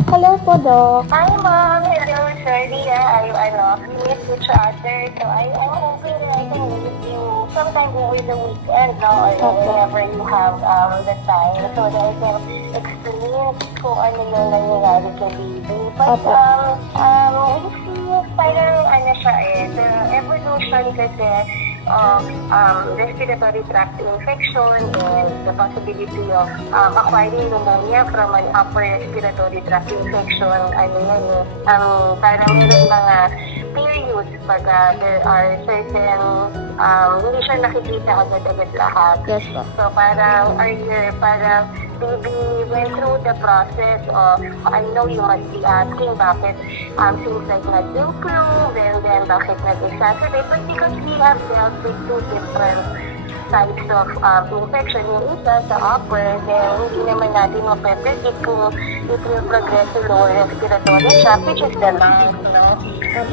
Hello po, Doc. Hi, Mom. Hello, Shirley. We miss each other. So, I'm hoping that I can visit you sometime over the weekend, no? Or whenever you have the time so that I can experience kung ano yung nangyayari kay Baby. But, we see parang siya the evolution kasi respiratory tract infection and the possibility of acquiring pneumonia from an upper respiratory tract infection. Parang meron mga periods pag there are certain hindi siya nakikita agad-agad lahat. Yes po. So parang earlier, parang baby went through the process of, I know you must be asking bakit things like nag-improve and then bakit nag-exacerbate, but because we have dealt with two different types of infection. Yung isa sa upper, then hindi naman natin mape-predict kung it will progress to lower respiratory tract, which is the lungs, no?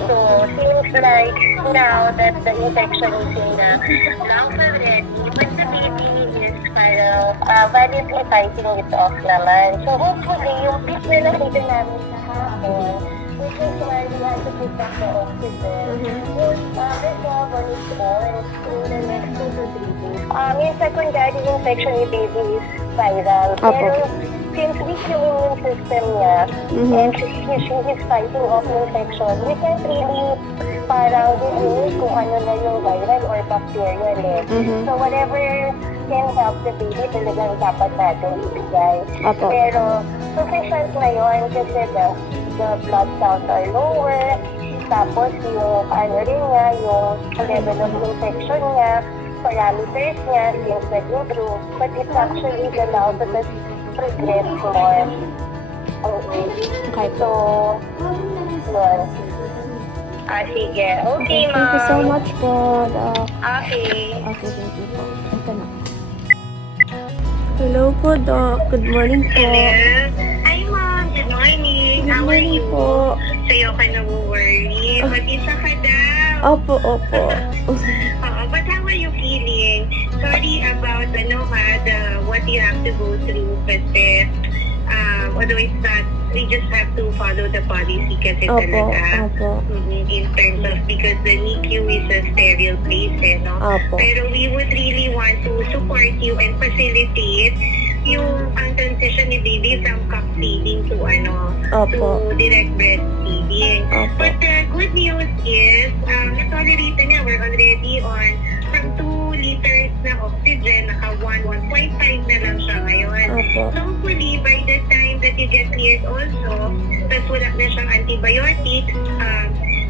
So, seems like now that the infection is in the lungs already, but the baby is valiantly fighting it off naman. So, hopefully, yung peak na nakita namin sa hapon, which is why we have to put back the oxygen, would resolve on its own in the next 2 to 3 days. Yung secondary infection ni baby is viral. Pero since weak yung immune system niya, and he's fighting off infection, we can't really parang dinig kung ano na yung viral or bacterial eh. So whatever can help the baby, talagang dapat natin ibigay. Pero sufficient na yun kasi the blood counts are lower, tapos yung rin niya, yung level of infection niya, parameters niya seems nag-improve, but it's actually the now that has progressed more. Okay. So, yun. Sige. Okay, ma'am. Thank you so much po, Doc. Okay. Okay, thank you po. Ito na. Hello po, Doc. Good morning po. Hi, ma'am. Good morning. How are you? Po. Sa'yo ka na-worry. Mag-isa ka daw. Opo. But how are you feeling? Sorry about what you have to go through kasi although it's not, we just have to follow the policy kasi talaga. In terms of, because the NICU is a sterile place, no? Pero we would really want to support you and facilitate yung ang transition ni baby from cup feeding to to direct breastfeeding. But the good news is, na-tolerate na, we're already on from 2 liters na oxygen, naka 1.5 na lang siya ngayon. So hopefully, by the time that you get cleared also, tapos wala na siyang antibiotics,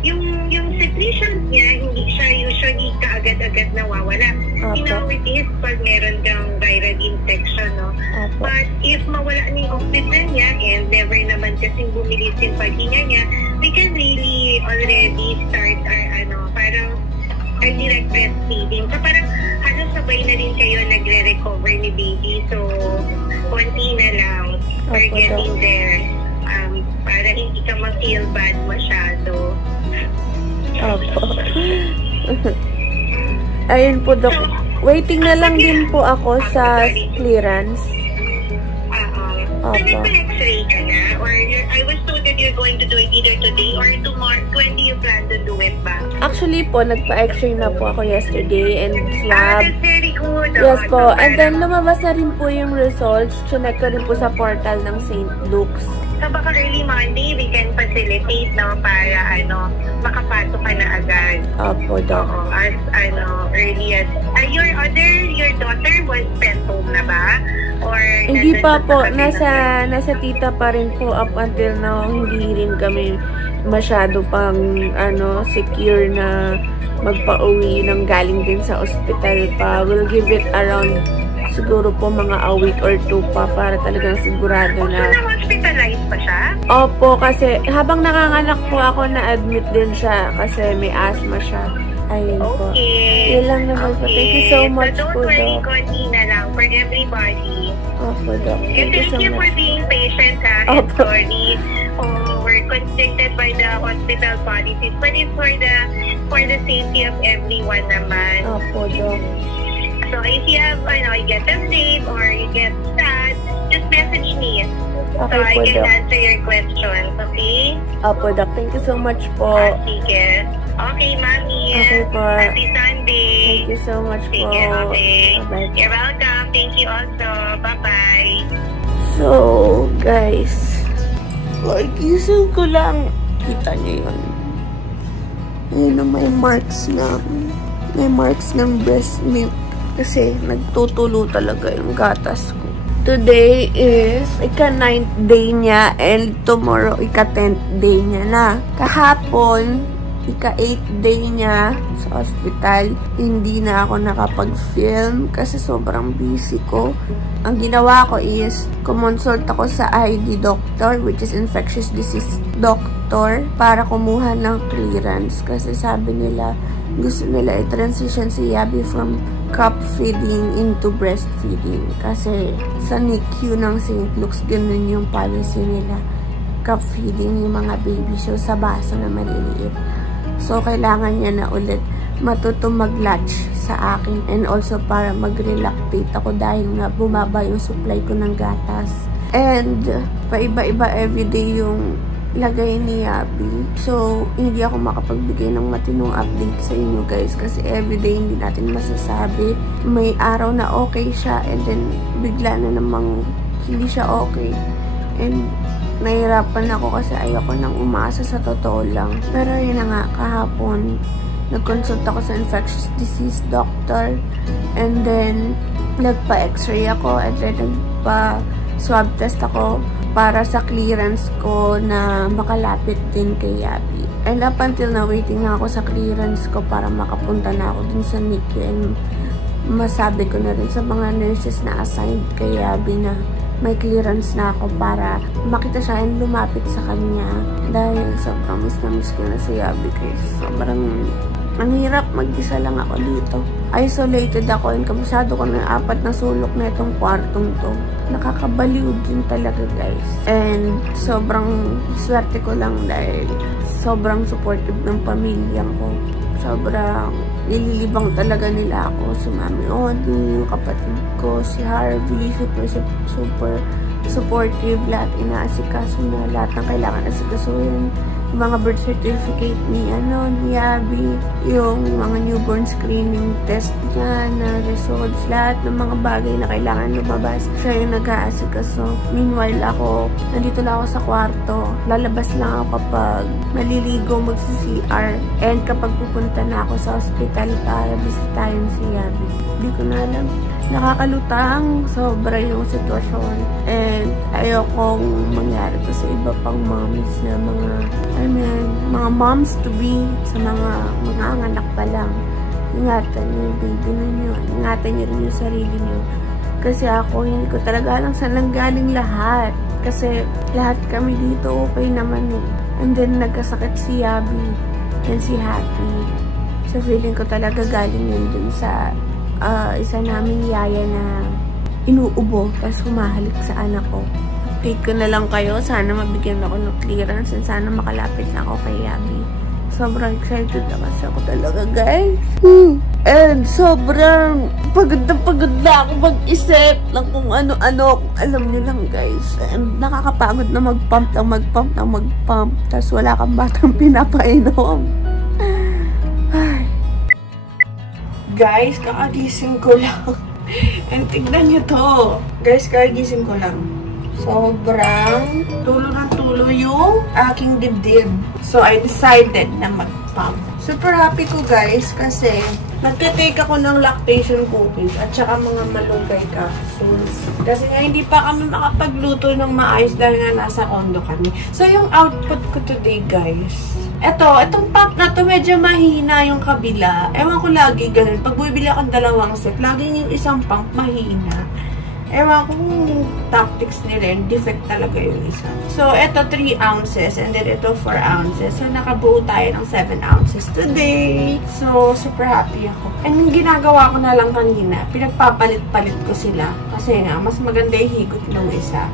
yung secretions niya, hindi siya usually kaagad-agad nawawala. You know, it is pag meron kang viral infection, no? But if mawala ni oxygen niya, and never naman kasing bumilis yung paghinga niya, we can really already start our, parang our direct breastfeeding. So parang sabay na rin kayo nagre-recover ni baby. So, konti na lang. We're getting there. Para hindi ka ma-feel bad masyado. Ayun po, Doc. Waiting na lang din po ako sa clearance. Nag-x-ray ka na? Or I was told that you're going to do it either today or tomorrow. When do you plan to do it ba? Actually po, nagpa-x-ray na po ako yesterday and swab. That's very good. Yes po. And then lumabas na rin po yung results. Chinek ko rin po sa portal ng St. Luke's. So baka early Monday, we can facilitate, no? Para, makapasok ka na agad. Opo, Doc. As, early as... your daughter was sent home na ba? Or hindi pa po. Nasa tita pa rin po up until now. Hindi rin kami masyado pang, secure na magpa-uwi ng galing din sa ospital pa. We'll give it around siguro po mga a week or 2 pa para talagang sigurado na. Na-hospitalize pa siya? Opo, kasi habang nanganganak po ako, na-admit din siya kasi may asthma siya. Ayun po. Yun lang naman po. Thank you so much po, Doc. Don't worry, konti na lang for everybody. Opo, Doc. Thank you for being patient, ha? And sorry. We're constricted by the hospital policies, but it's for the safety of everyone naman. Opo, Doc. So if you have, you get update or you get sad, just message me. Okay, so I po, can Doc. answer your questions, okay? Opo, Doc. Thank you so much po. Sige. Okay, Mami. Okay po. Happy Sunday. Thank you so much po. Sige, okay. Bye-bye. You're welcome. Thank you also. Bye-bye. So, guys. Gising ko lang. Kita niyo yun. Ayun na, may marks ng breast milk. Kasi nagtutulo talaga yung gatas ko. Today is ika-9th day niya and tomorrow ika-10th day niya na. Kahapon, ika-8th day niya sa hospital, hindi na ako nakapag-film kasi sobrang busy ko. Ang ginawa ko is, kumonsult ako sa ID doctor, which is infectious disease doctor, para kumuha ng clearance. Kasi sabi nila, gusto nila i-transition si Yabi from cup feeding into breastfeeding. Kasi sa NICU ng St. Luke's, ganun yung policy nila. Cup feeding yung mga baby, so sa baso na maliliit. So, kailangan niya na ulit matuto mag-latch sa akin and also para mag-relactate ako dahil nga bumaba yung supply ko ng gatas. And, paiba-iba everyday yung lagay ni Yabi. So, hindi ako makapagbigay ng matinong update sa inyo guys kasi everyday hindi natin masasabi. May araw na okay siya and then bigla na namang hindi siya okay. And, nahirapan ako kasi ayoko nang umasa sa totoo lang. Pero yun na nga, kahapon, nag-consult ako sa infectious disease doctor. And then, nagpa-x-ray ako. And then, nagpa-swab test ako para sa clearance ko na makalapit din kay Yabi. And up until na, waiting na ako sa clearance ko para makapunta na ako dun sa NICU. And masabi ko na rin sa mga nurses na assigned kay Yabi na may clearance na ako para makita siya and lumapit sa kanya. Dahil sobrang miss ko na si Yabi guys. Sobrang ang hirap, mag-isa lang ako dito. Isolated ako and kabisado ko ng 4 na sulok na itong kwartong to. Nakakabaliw din talaga guys. And sobrang swerte ko lang dahil sobrang supportive ng pamilya ko. Sobrang nililibang talaga nila ako. Si Mami Odi, yung kapatid ko, si Harvey, super supportive. Lahat inaasikaso na, lahat ng kailangan asikasuhin. Yung mga birth certificate ni Yabi, yung mga newborn screening test niya na results, lahat ng mga bagay na kailangan lumabas, siya yung nag-aasikaso. Meanwhile ako, nandito lang ako sa kwarto. Lalabas lang ako kapag maliligo, magsi-CR. And kapag pupunta na ako sa hospital para bisitahin si Yabi. Hindi ko na alam. Nakakalutang sobra yung sitwasyon. And ayokong mangyari to sa iba pang mommies na mga moms to be, sa mga anak pa lang. Ingatan niyo yung baby ninyo. Ingatan niyo rin yung sarili niyo. Kasi ako, hindi ko talaga alam saan lang galing lahat. Kasi lahat kami dito okay naman eh. And then nagkasakit si Yabi and si Happy. So feeling ko talaga galing yun dun sa isa naming yaya na inuubo tapos humahalik sa anak ko. Update ko na lang kayo. Sana mabigyan ako ng clearance and sana makalapit na ako kay Yabi. Sobrang excited na kasi ako talaga guys. And sobrang pagod na ako mag-isip ng kung ano-ano. Alam niyo lang guys. And nakakapagod na mag-pump. Tapos wala kang batang pinapainom. Ay. Guys, kakagising ko lang. And tignan nyo to. Guys, kakagising ko lang. Sobrang tulo yung aking dibdib. So, I decided na mag-pump. Super happy ko guys kasi nagte-take ako ng lactation cookies at saka mga malunggay capsules. Kasi nga hindi pa kami makapagluto ng maayos dahil nga nasa condo kami. So, yung output ko today guys. Itong pump na to medyo mahina yung kabila. Ewan ko lagi ganun. Pag bumibili akong 2 set, laging yung isang pump mahina. Ewan ko kung tactics nila, defect talaga yung isa. So, ito 3 ounces and then ito 4 ounces. So, nakabuo tayo ng 7 ounces today. So, super happy ako. And yung ginagawa ko na lang kanina, pinagpapalit-palit ko sila. Kasi nga, mas maganda yung higot ng isa.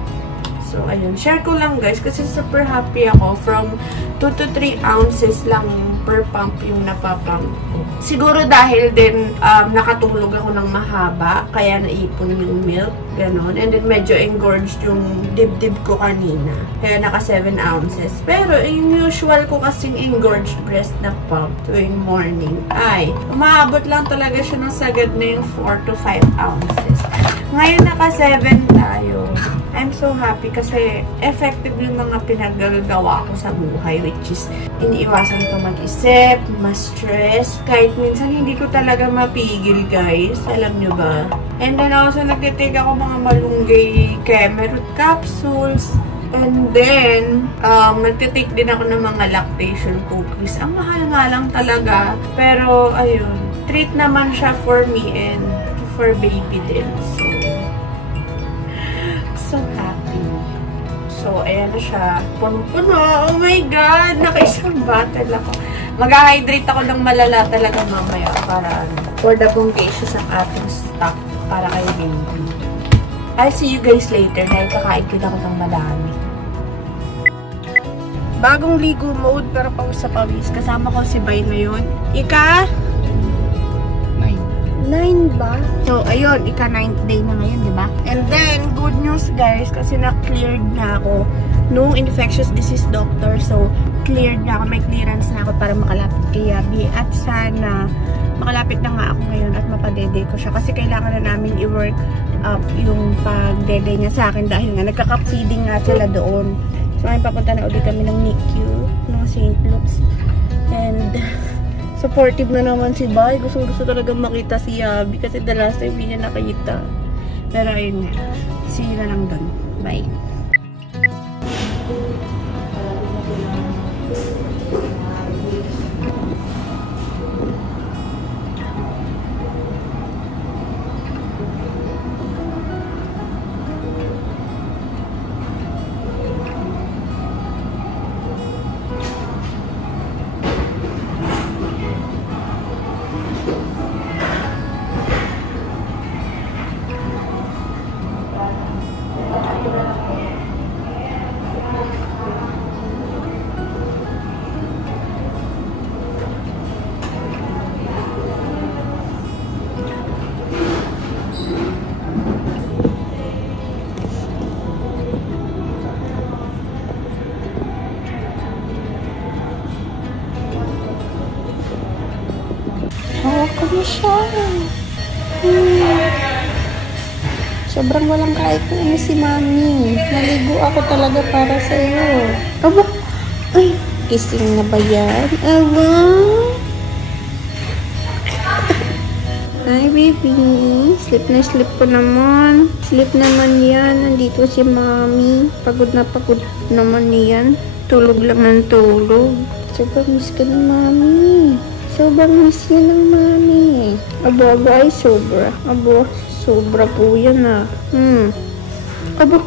So, ayun. Share ko lang guys kasi super happy ako. From 2 to 3 ounces lang per pump yung napapump ko. Siguro dahil din nakatulog ako ng mahaba, kaya naipon yung milk, ganon. And then medyo engorged yung dibdib ko kanina. Kaya naka 7 ounces. Pero yung usual ko kasing engorged breast na pump tuwing morning ay umaabot lang talaga siya ng sagad na yung 4 to 5 ounces. Ngayon naka 7 tayo. I'm so happy kasi effective yung mga pinagagawa ko sa buhay, which is iniiwasan ko mag-isip, ma-stress. Kahit minsan hindi ko talaga mapigil guys. Alam nyo ba? And then also nagtitake ako mga malunggay camerut capsules. And then, nagtitake din ako ng mga lactation cookies. Ang mahal nga lang talaga. Pero, ayun. Treat naman siya for me and for baby din. So happy. So, ayan na siya. Puno-puno. Oh my God! Naka-isang bottle ako. Mag-hydrate ako ng malala talaga mamaya para for the bongacious ang ating stock para kay baby. I'll see you guys later dahil kakain din ako ng madami. Bagong ligo mode pero pawis sa pawis. Kasama ko si Bay ngayon. Ika? 9 ba? So, ayun. Ika 9th day na ngayon, di ba? And then, good news guys kasi na-cleared na ako. No infectious disease doctor. So, cleared na ako. May clearance na ako para makalapit kay Yabi. At sana, makalapit na nga ako ngayon at mapadede ko siya. Kasi kailangan na namin i-work up yung pagdede niya sa akin dahil nga nagka-cup-feeding nga sila doon. So, ngayon papunta na ulit kami ng NICU, ng St. Luke's. And, supportive na naman si Bay. Gusto talaga makita si Yabi kasi the last time hindi niya nakita. Pero ayun nga. See you na lang doon. Bye. Hawak ko na siya. Sobrang walang kahit na si Mami. Naligo ako talaga para sa'yo. Aba! Ay! Kissing na ba yan? Aba! Hi, baby. Sleep na sleep ko naman. Sleep naman yan. Nandito si Mami. Pagod naman yan. Tulog lang ng tulog. Sobrang miss ka ng Mami. Sobrang miss yan ng Mami. Abo, ay sobra. Abo, sobra po yan ah. Abo,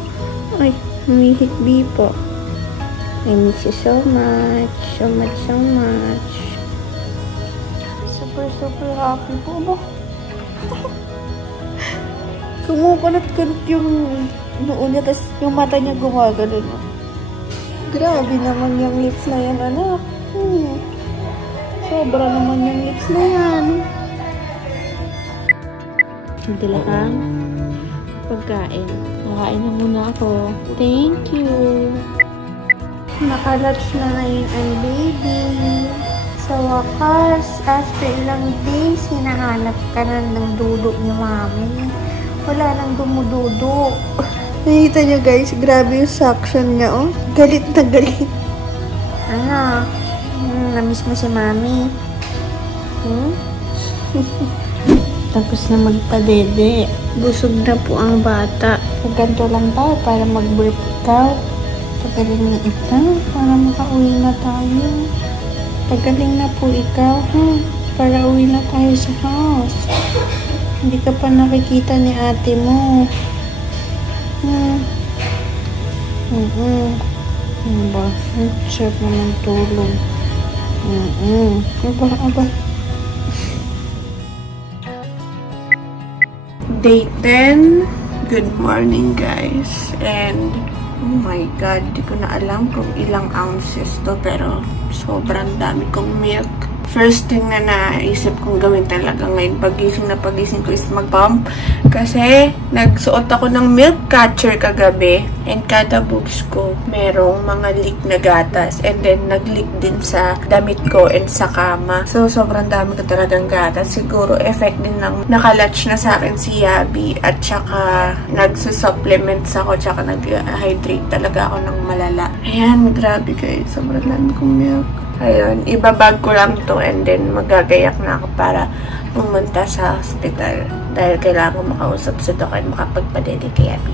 ay, humihikbi po. I miss you so much. So much. Super happy po. Abo. Kumukunat-kunat yung noo niya, tapos yung mata niya gumagano. Grabe naman yung lips na yan, anak. Sobra naman yung lips na yan. Dala kang pagkain. Nakain na muna ako. Thank you. Nakalatch na yung ang baby. Sa wakas, after ilang days, hinahanap ka na ng dudo ni Mami. Wala nang dumududo. Nakita niyo guys, grabe yung suction niya, oh. Galit na galit. Ano? Namiss mo si Mami. Tapos na magpadede. Busog na po ang bata. Ganto lang tayo para mag-burp ikaw. Pagaling na ikaw para makauwi na tayo. Pagaling na po ikaw, ha? Para uwi na tayo sa house. Hindi ka pa nakikita ni ate mo. Ano ba? Sarap naman tulog. Aba. Day 10. Good morning, guys. And, oh my God, di ko na alam kung ilang ounces to, pero sobrang dami kong milk. First thing na naisip kong gawin talaga ngayon, pagising ko is mag-pump. Kasi, nagsuot ako ng milk catcher kagabi. And kada boobs ko, merong mga leak na gatas. And then, nag-leak din sa damit ko and sa kama. So, sobrang dami ko talagang gatas. Siguro, effect din ng nakalatch na sa akin si Yabi. At saka, nagsusupplements ako. Tsaka, nag-hydrate talaga ako ng malala. Ayan, grabe guys. Sobrang dami kong milk. Ayun, ibabag ko lang to and then magagayak na ako para pumunta sa hospital. Dahil kailangan ko makausap si Doc at makapagpadede kay Abby.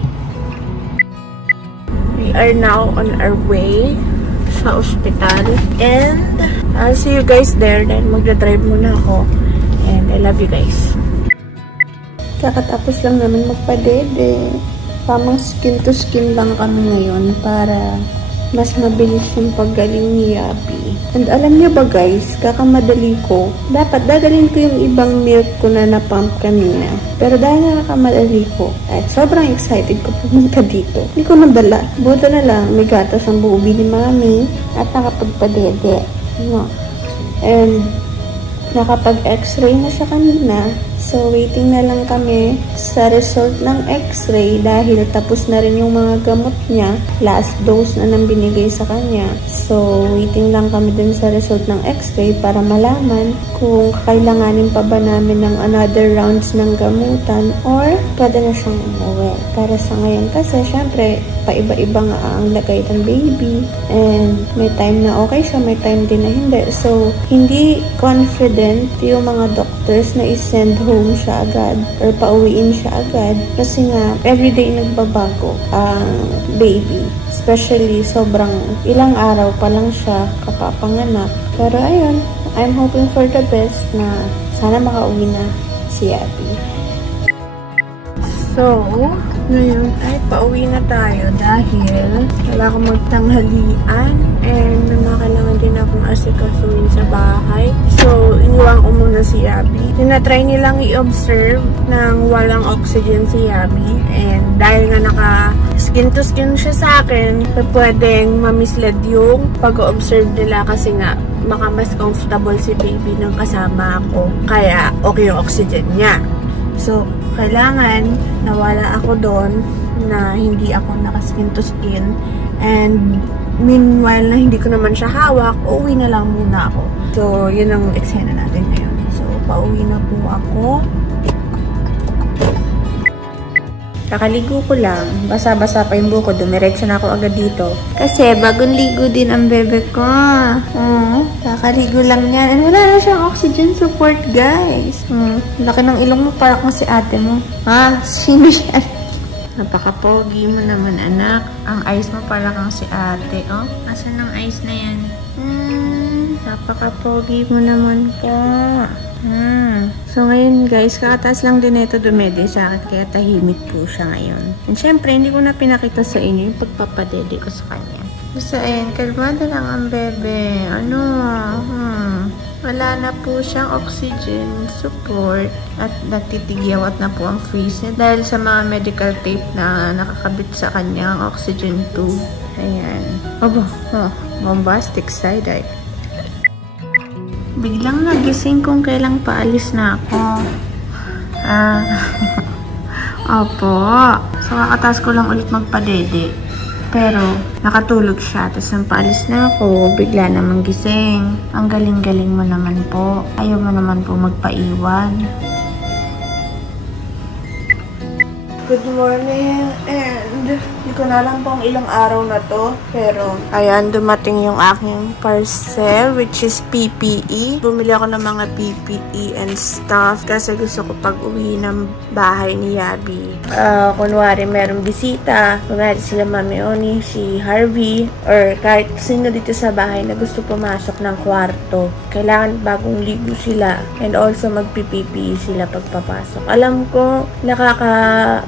we are now on our way sa ospital. And I'll see you guys there. Dahil magdadrive muna ako. And I love you guys. Kakatapos lang namin magpadede. Pamang skin to skin lang kami ngayon para mas mabilis yung paggaling ni Yabi. And alam niyo ba guys, kakamadali ko. Dapat dadalhin ko yung ibang milk ko na napump kanina. Pero dahil nakakamadali ko, at sobrang excited ko pumunta dito. Hindi ko nadala. Buto na lang, may gatas ang buubi ni Mami at nakapagpadede. No. And nakapag-x-ray na siya kanina. So, waiting na lang kami sa result ng x-ray dahil tapos na rin yung mga gamot niya. Last dose na nang binigay sa kanya. So, waiting lang kami dun sa result ng x-ray para malaman kung kailanganin pa ba namin ng another rounds ng gamutan or pwede na siyang umuwi. Para sa ngayon kasi, syempre, paiba-iba nga ang lagay ng baby. And may time na okay siya, may time din na hindi. So, hindi confident yung mga doctors na i-send home siya agad or pauwiin siya agad kasi nga everyday nagbabago ang baby, especially sobrang ilang araw pa lang siya kapapanganak. Pero ayun, I'm hoping for the best na sana makauwi na si Abby. So, ngayon ay pauwi na tayo dahil wala akong magtanghalian and kailangan din akong asikasuin sa bahay. So, iniwan ko muna si Abby. Tinatry nilang i-observe nang walang oxygen si Abby and dahil nga naka skin to skin siya sa akin, pwedeng mamislead yung pag-observe nila kasi nga baka mas comfortable si baby nang kasama ako. Kaya okay yung oxygen niya. So, kailangan nawala ako doon na hindi ako naka-skin to skin. And meanwhile na hindi ko naman siya hawak, uuwi na lang muna ako. So, yun ang eksena natin ngayon. So, pauwi na po ako. Kakaligo ko lang. Basa-basa pa yung buko. Dumiretso na ako agad dito. Kasi bagong ligo din ang bebe ko. Kakaligo lang yan. And wala na siyang oxygen support, guys. Laki ng ilong mo para kung si ate mo. Sino siya? Napaka-pogi mo naman, anak. Ang eyes mo para kang si ate, oh. Asan ang eyes na yan? Napaka-pogi mo naman po. So, ngayon guys, kakataas lang din ito dumede sa akin, kaya tahimik po siya ngayon. And syempre, hindi ko na pinakita sa inyo yung pagpapadede ko sa kanya. Basta, ayun, kalmada lang ang bebe. Wala na po siyang oxygen support at nagtitigyawat na po ang freeze niya dahil sa mga medical tape na nakakabit sa kanya ang oxygen tube. Ayan. Bombastic side-eye. Biglang nagising kung kailang paalis na ako. Opo. So, kakataas ko lang ulit magpadede. Pero, nakatulog siya. Tapos, nang paalis na ako, bigla namang gising. Ang galing-galing mo naman po. Ayaw mo naman po magpaiwan. Good morning, and hindi ko na alam pong ilang araw na to, pero ayan, dumating yung aking parcel, which is PPE. Bumili ako ng mga PPE and stuff kasi gusto ko pag-uwi ng bahay ni Yabi. Kunwari merong bisita, kunwari sila Mami Oni, si Harvey, or kahit sino dito sa bahay na gusto pumasok ng kwarto, kailangan bagong ligo sila, and also magpi-PPE sila pagpapasok. Alam ko,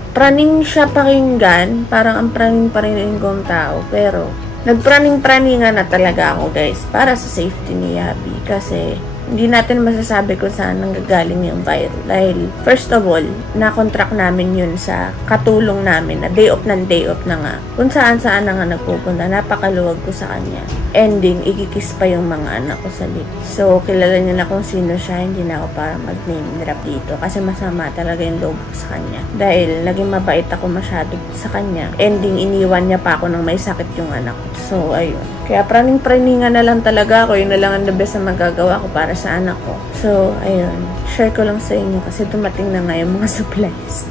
praning siya pakinggan, parang ang praning-praning kong tao, pero nagpraning-praningan na talaga ako guys, para sa safety ni Yabi, kasi hindi natin masasabi kung saan nanggagaling yung viral. Dahil, first of all, na-contract namin yun sa katulong namin na day off na nga. Kung saan-saan na nga nagpupunta, napakaluwag ko sa kanya. Ending, ikikis pa yung mga anak ko sa lips. So, kilala niya na kung sino siya, hindi na ako para mag-name drop dito. Kasi masama talaga yung loob ko sa kanya. Dahil, naging mabait ako masyado sa kanya. Ending, iniwan niya pa ako nang may sakit yung anak ko. So, ayun. Kaya praning-praningan na lang talaga ako. Yun na lang ang the best na magagawa ko para sa anak ko. So, ayun. Share ko lang sa inyo kasi dumating na nga yung mga supplies.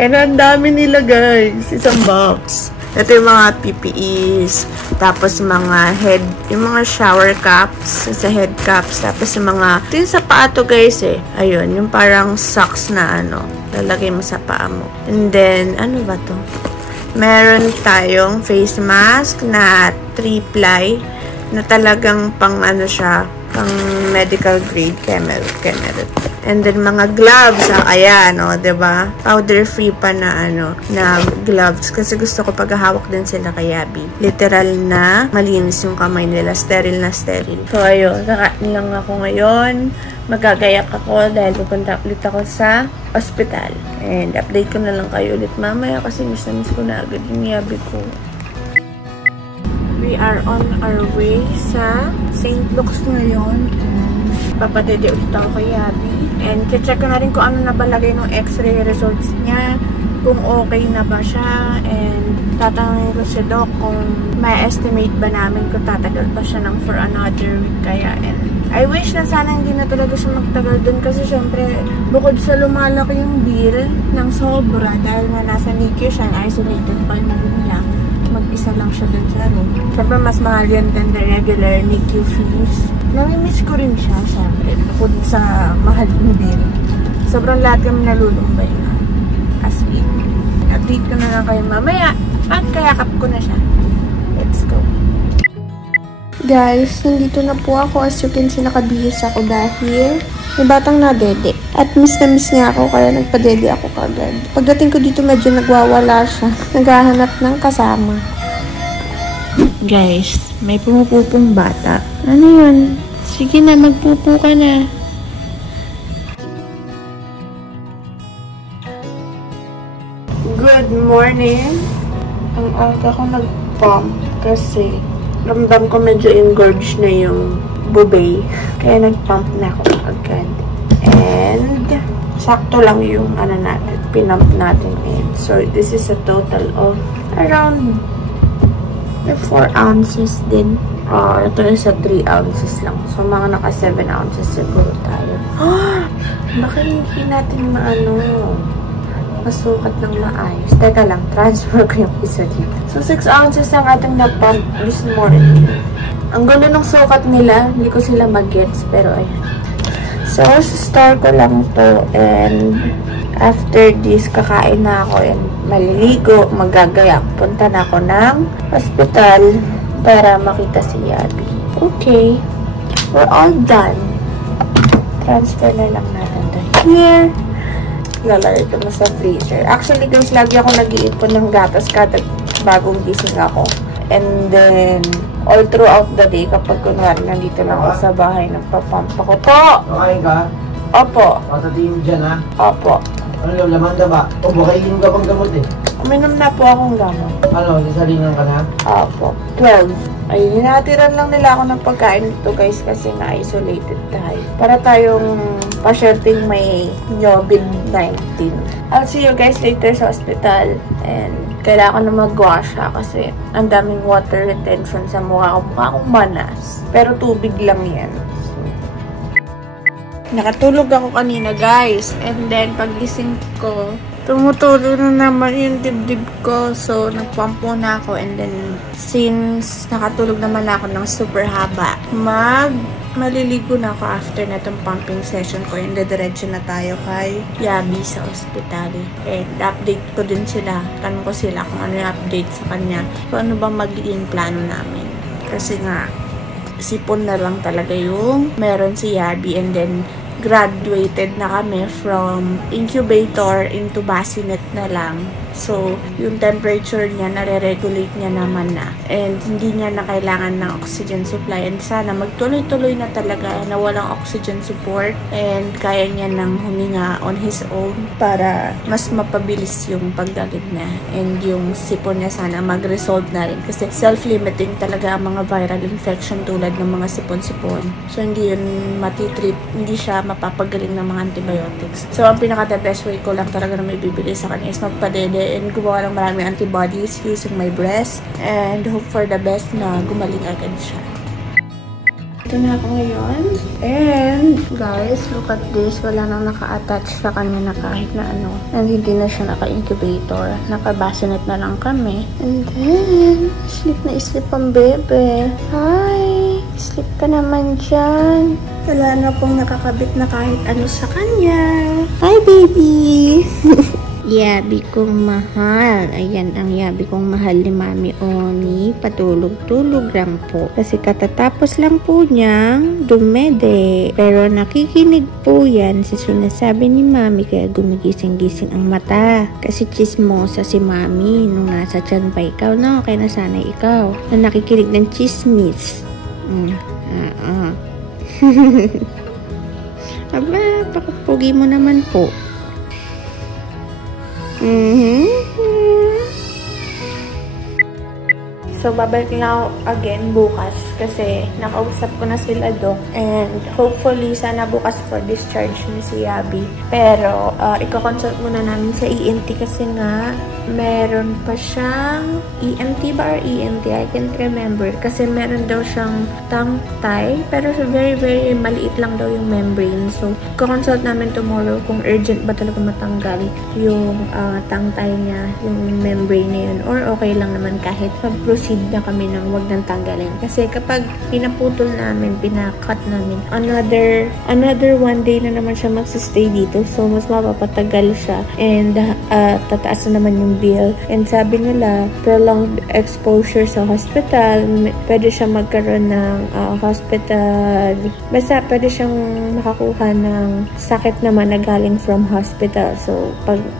And ang dami nila guys. Isang box. Ito yung mga PPEs. Tapos mga head, yung mga shower caps. Sa head caps. Tapos yung mga, ito yung sa paa to guys eh. Ayun, yung parang socks na lalagay mo sa paa mo. And then, ano ba to? meron tayong face mask na 3-ply na talagang pang ano siya, pang medical grade chemical. And then mga gloves, ayan, o, diba? Powder free pa na ano, na gloves. Kasi gusto ko paghahawak din sila kay Abby. Literal na malinis yung kamay nila. Sterile na sterile. So, ayun, nakain lang ako ngayon. Magagayak ako dahil pupunta ulit ako sa hospital. And update ko na lang kayo ulit mamaya kasi miss ko na agad yung Abby ko. We are on our way sa St. Luke's ngayon. Papadede ulit ako kay Abby. And check ko na rin kung ano na balagay ng x-ray results niya. Kung okay na ba siya. And tatanungin ko si Doc kung may estimate ba namin kung tatagal pa siya ng for another week kaya. And I wish na sana hindi na talaga siya magtagal dun kasi syempre bukod sa lumalaki yung bill ng sobra dahil nga nasa NICU siya, isolated pa yung room niya. Mag-isa lang siya dun sa room. Syempre mas mahal yan than the regular NICU fees. Nami-miss ko rin siya, syempre. Bukod sa mahal yung bill. Sobrang lahat kami nalulumbay na. As in. Update ko na lang kayo mamaya. At kayakap ko na siya. Let's go. Guys, nandito na po ako. As you can see, nakabihis ako dahil may batang nadede. At miss na miss nga ako, kaya nagpadede ako kagad. Pagdating ko dito, medyo nagwawala siya. Naghahanap ng kasama. Guys, may pumupupong bata. Ano yun? Sige na, magpupo ka na. Good morning. Ang aga ko nag-pump kasi ramdam ko medyo engorged na yung bubay. Kaya nag-pump na ako agad. And sakto lang yung ano natin, pinump natin in. So, this is a total of around 4 ounces din. Ito is 3 ounces lang. So, mga naka 7 ounces siguro tayo. Baka hindi natin masukat ng maayos. Teka lang, transfer ko yung isa dito. So, 6 ounces ang ating na-pump this morning. Ang gulo ng sukat nila, hindi ko sila mag-gets, pero ayan. So, sa-store ko lang po, and after this, kakain na ako, and maliligo, magagayak. Punta na ako ng hospital para makita si Abby. Okay, we're all done. Transfer na lang natin to here. Lalagay ko na sa freezer. Actually, guys, lagi ako nag-iipon ng gatas kada bagong gising ako. And then, all throughout the day, kapag kunwari nandito lang ako sa bahay, nagpapump ako po. Okay ka? Opo. Patatiin dyan, ha? Opo. Ano yung lamanda ba? O baka yung gabang gamot eh. Uminom na po akong gamot. Ano, nasalingan ka na? Opo. 12. Ay, hinatiran lang nila ako ng pagkain dito, guys, kasi na-isolated tayo. Para tayong pasyenteng may COVID-19. I'll see you guys later sa hospital. And kailangan na mag-wash kasi ang daming water retention sa mukha ko. Mukha akong manas. Pero tubig lang yan. Nakatulog ako kanina, guys. And then, pagising ko, tumutulo na naman yung dibdib ko. So, nagpump muna ako. And then, since nakatulog naman ako ng super haba, maliligo na ako after na itong pumping session ko. And diretso na tayo kay Abby sa hospital. And update ko din sila. Tanong ko sila kung ano yung update sa kanya. Kung ano ba magiging plano namin. Kasi nga, sipon na lang talaga yung meron si Abby. And then, graduated na kami from incubator into bassinet na lang. So, yung temperature niya, nare-regulate niya naman na. And hindi niya na kailangan ng oxygen supply. And sana magtuloy-tuloy na talaga na walang oxygen support. And kaya niya nang huminga on his own para mas mapabilis yung pagdating niya. And yung sipon niya sana mag-resolve na rin. Kasi self-limiting talaga ang mga viral infection tulad ng mga sipon-sipon. So, hindi yun matitreat. Hindi siya mapapagaling ng mga antibiotics. So, ang pinaka-the best way ko lang talaga na may bibili sa kanya is magpadede and gumawa ng maraming antibodies using my breast and hope for the best na gumaling agad siya. Ito na ako ngayon. And guys, look at this. Wala nang naka-attach sa kanya na kahit na ano. And hindi na siya naka-incubator. Naka-bassinet na lang kami. And then, sleep na sleep ang bebe. Hi! Sleep ka naman dyan. Wala na pong nakakabit na kahit ano sa kanya. Hi, baby! Yabi kong mahal. Ayan ang yabi kong mahal ni Mami Oni. Patulog-tulog lang po. Kasi katatapos lang po niyang dumede. Pero nakikinig po yan sa sinasabi ni Mami kaya gumigising-gising ang mata. Kasi chismosa si Mami nung nasa tiyan pa ikaw, no? Kaya nasanay ikaw na nakikinig ng chismis. Aba, pakapugi mo naman po. So, babalik na ako again bukas kasi nakausap ko na sila Doc and hopefully sana bukas for discharge ni si Yabi. Pero, i-consult muna namin sa ENT kasi nga meron pa siyang EMT ba or ENT? I can't remember. Kasi meron daw siyang tongue tie pero very very maliit lang daw yung membrane. So, i-consult namin tomorrow kung urgent ba talaga matanggal yung tongue tie niya, yung membrane na yun. Or okay lang naman kahit mag-proceed na kami ng wag nang tanggalin. Kasi kapag pinaputol namin, pinakat namin, another one day na naman siya magsistay dito. So, mas mapapatagal siya. And, tataas na naman yung bill. And sabi nila, prolonged exposure sa hospital, pwede siya magkaroon ng hospital. Basta, pwede siyang makakuha ng sakit naman na galing from hospital. So,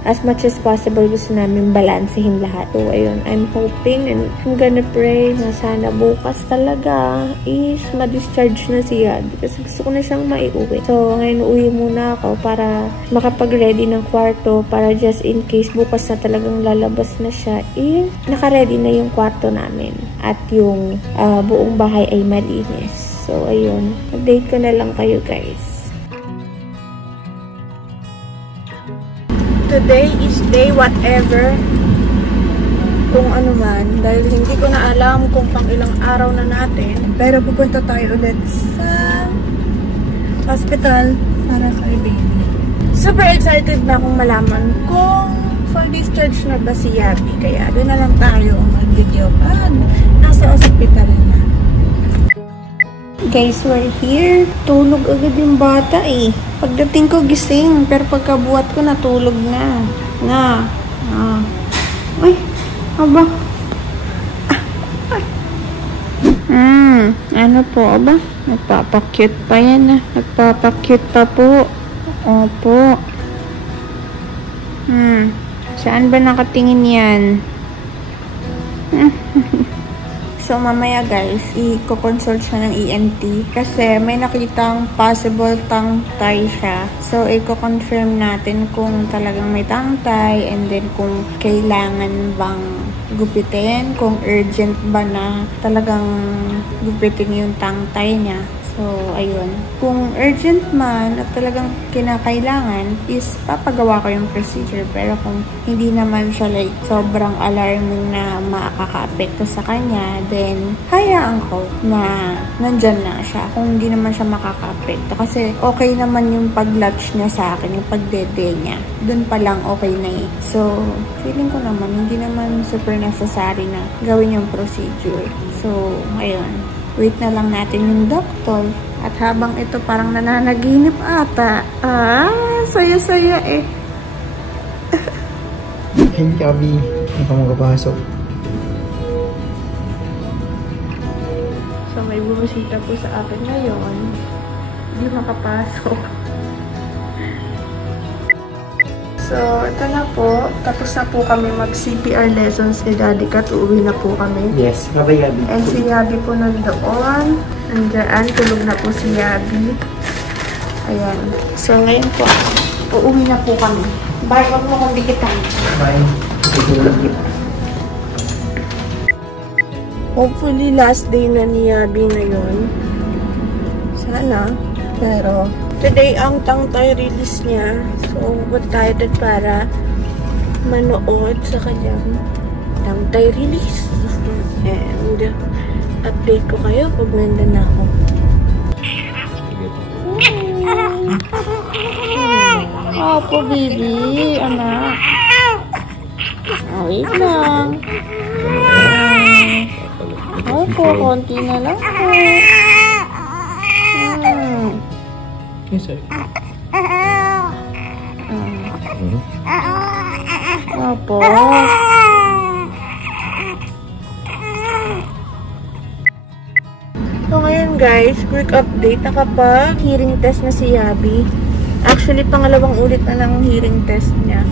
as much as possible, gusto namin balansehin lahat. So, ayun, I'm hoping and I'm gonna pray na sana bukas talaga is ma-discharge na siya kasi gusto ko na siyang maiuwi. So, ngayon uwi muna ako para makapag-ready ng kwarto para just in case bukas na talagang lalabas na siya, naka-ready na yung kwarto namin at yung buong bahay ay malinis. So, ayun. Update ko na lang kayo, guys. Today is day whatever. Kung ano man, dahil hindi ko na alam kung pang ilang araw na natin. Pero pupunta tayo ulit sa hospital para kay baby. Super excited na akong malaman kung for discharge na ba si Yabi. Kaya doon na lang tayo mag-video pag nasa hospital na. Guys, we're here. Tulog agad yung bata eh. Pagdating ko gising, pero pagkabuhat ko natulog na. Uy! Aba. Ano po, aba? Nagpapakute pa yan, Nagpapakute pa po. Opo. Saan ba nakatingin yan? So, mamaya guys, i-consult siya ng ENT kasi may nakitang possible tongue tie siya. So, i-confirm natin kung talagang may tongue tie and then kung kailangan bang gupitin, kung urgent ba na talagang gupitin yung tongue tie niya. So, ayun. Kung urgent man at talagang kinakailangan is papagawa ko yung procedure. Pero kung hindi naman siya like sobrang alarming na makaka-apekto sa kanya, then hayaan ko na nandyan na siya. Kung hindi naman siya makaka-apekto. Kasi okay naman yung pag-latch niya sa akin, yung pagdede niya. Doon pa lang okay na eh. So, feeling ko naman, hindi naman super necessary na gawin yung procedure. So, ayun. Wait na lang natin yung doktor. At habang ito parang nananaginip ata. Saya-saya eh. Hindi Yabi. Hindi pa magpapasok. So, may bumisita po sa akin ngayon. Hindi makapasok. So, ito na po. Tapos na po kami mag-CPR lessons ni Daddy Kat. Uuwi na po kami. Yes, bye Yabi. And si Yabi po nandoon. Nandiyan, tulog na po si Yabi. Ayan. So, ngayon po, uuwi na po kami. Bye, wag mo kong dikitan. Bye. Hopefully, last day na ni Yabi ngayon. Sana. Pero, today ang tongue tie release niya. So, punta tayo doon para manood sa kanyang tongue tie release. And, update ko kayo pag nandun na ako. Opo, baby. Anak. Wait lang. Opo, konti na lang. Yes, sir. Opo. So ngayon guys, quick update. Nakapag-hearing test na si Yabi. Actually, pangalawang ulit na ng hearing test niya.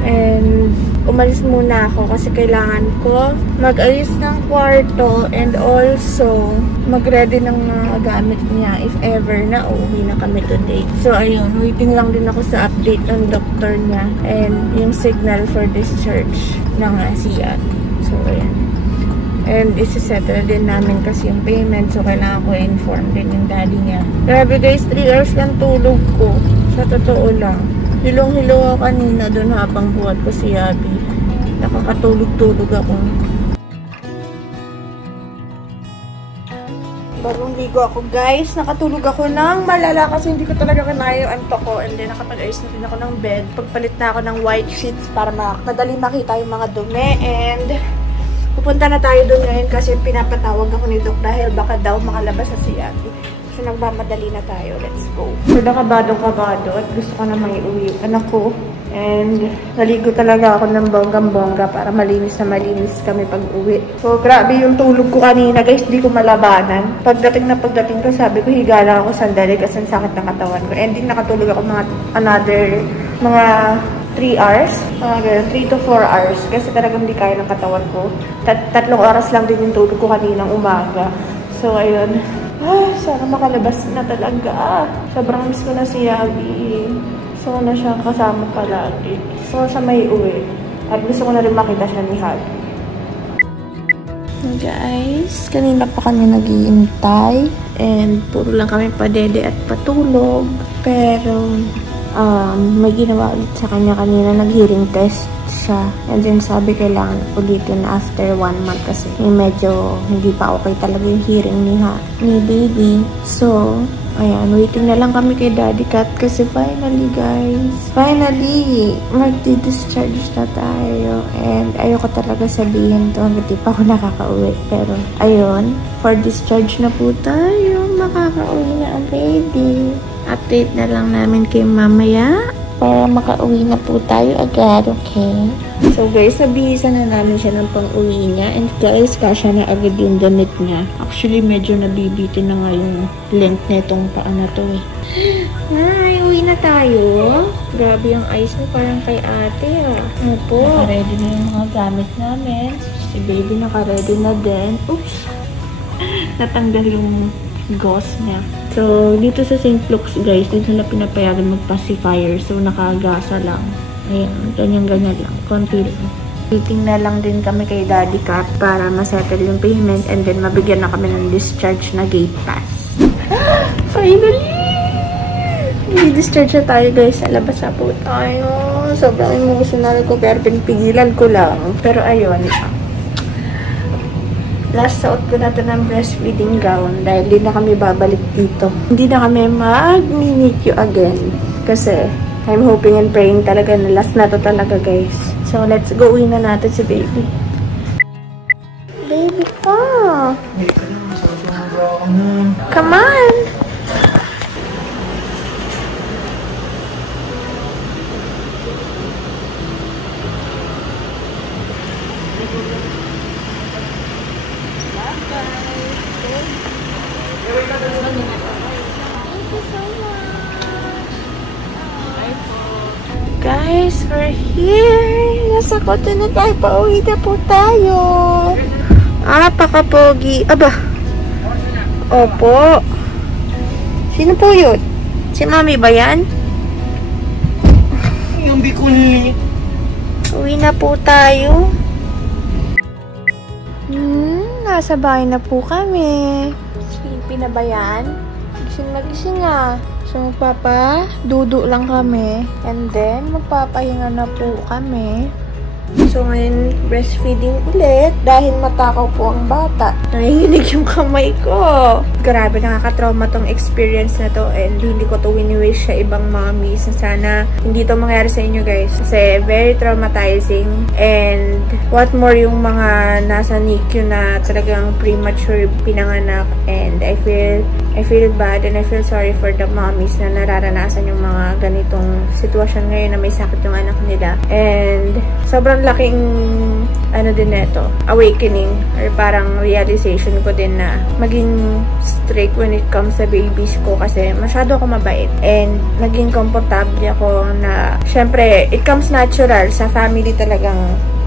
And umalis muna ako kasi kailangan ko mag-ayos ng kwarto and also mag-ready ng mga gamit niya if ever na uuwi na kami today. So ayun, waiting lang din ako sa update ng doktor niya and yung signal for discharge ng siya. So ayun. And isi-settle din namin kasi yung payment, so kailangan ko inform din yung daddy niya. Grabe guys, 3 hours lang tulog ko. Sa totoo lang. Hilong-hilo ako kanina doon habang buhat ko si Yabi. Nakakatulog-tulog ako. Bagong ligo ako guys. Nakatulog ako ng malala kasi hindi ko talaga kinaya yung antok ko. And then nakapag-ayos na din ako ng bed. Pagpalit na ako ng white sheets para madali makita yung mga dumi. And pupunta na tayo doon ngayon kasi pinapatawag ako ni Doc dahil baka daw makalabas sa si Yabi. So, nagmamadali na tayo. Let's go. So, nakabado-kabado at gusto ko na may uwi yung anak ko. And, naligo talaga ako ng bonggang-bongga para malinis na malinis kami pag uwi. So, grabe yung tulog ko kanina, guys. Di ko malabanan. Pagdating ko, sabi ko, higa lang ako sandali kasi ang sakit ng katawan ko. And, nakatulog ako mga 3 hours. 3 to 4 hours. Kasi talagang di kaya ng katawan ko. 3 oras lang din yung tulog ko kaninang umaga. So, ayun. Sana makalabas na talaga. Sobrang miss ko na si Yabi. So, na siya kasama palagi. So, siya may uwi. At gusto ko na rin makita siya ni Yabi. Guys, kanina pa kami nag-iintay. And, puro lang kami padede at patulog. Pero, may ginawa ulit sa kanya kanina. Nag-hearing test siya. And then sabi kailangan ulitin after 1 month kasi medyo hindi pa okay talaga yung hearing ni baby. So, ayan, waiting na lang kami kay Daddy Cat kasi finally guys, magdi-discharge na tayo. And ayoko talaga sabihin to hanggang di pa ako nakaka-uwi. Pero, ayun, for discharge na po tayo. Makaka-uwi na ang baby. Update na lang namin kay mamaya para makauwi na po tayo agad, okay? So guys, nabihisan na namin siya ng pang-uwi niya. And guys, kasya na agad yung damit niya. Actually, medyo nabibitin na nga yung length nitong paa na to eh. Ay, uwi na tayo. Grabe yung eyes mo, parang kay ate ah. Opo. Naka-ready na yung mga gamit namin. Si baby naka-ready na din. Oops. Natanggal yung gauze niya. So, dito sa St. Luke's guys, dito na pinapayagan mag-pacifier. So, nakagasa lang. Ayan, ganyan-ganyan lang. Konti lang. Waiting na lang din kami kay Daddy Cat para masettle yung payment and then mabigyan na kami ng discharge na gate pass. Finally! I-discharge na tayo guys. Sa labas na po tayo. Sobrang emotional ko pero pinipigilan ko lang. Pero ayun, last suot ko na ito ng breastfeeding gown dahil hindi na kami babalik dito. Hindi na kami mag-minicue again. Kasi I'm hoping and praying talaga na last na to talaga guys. So let's go, uwi na natin si baby. Baby ko! Come on! Guys, we're here! Nasa koto na tayo. Pauwi na po tayo. Pakapogi. Aba. Opo. Sino po yun? Si Mami ba yan? Yung bikuli. Uwi na po tayo. Nasa bahay na po kami. Sleepy na ba yan? Gising na gising ah. So, magpapadudo lang kami. And then, magpapahinga na po kami. So, ngayon, breastfeeding ulit. Dahil matakaw po ang bata. Nangihinig yung kamay ko. Grabe, nakaka-trauma tong experience na to. And hindi ko to wini-wish sa ibang mommies. Sana hindi to mangyari sa inyo, guys. Kasi very traumatizing. And what more yung mga nasa NICU na talagang premature pinanganak. And I feel I feel bad and I feel sorry for the mommies na nararanasan yung mga ganitong sitwasyon ngayon na may sakit yung anak nila. And sobrang laking din neto, awakening or parang realization ko din na maging strict when it comes sa babies ko kasi masyado ako mabait. And naging komportable ako na syempre, it comes natural sa family talagang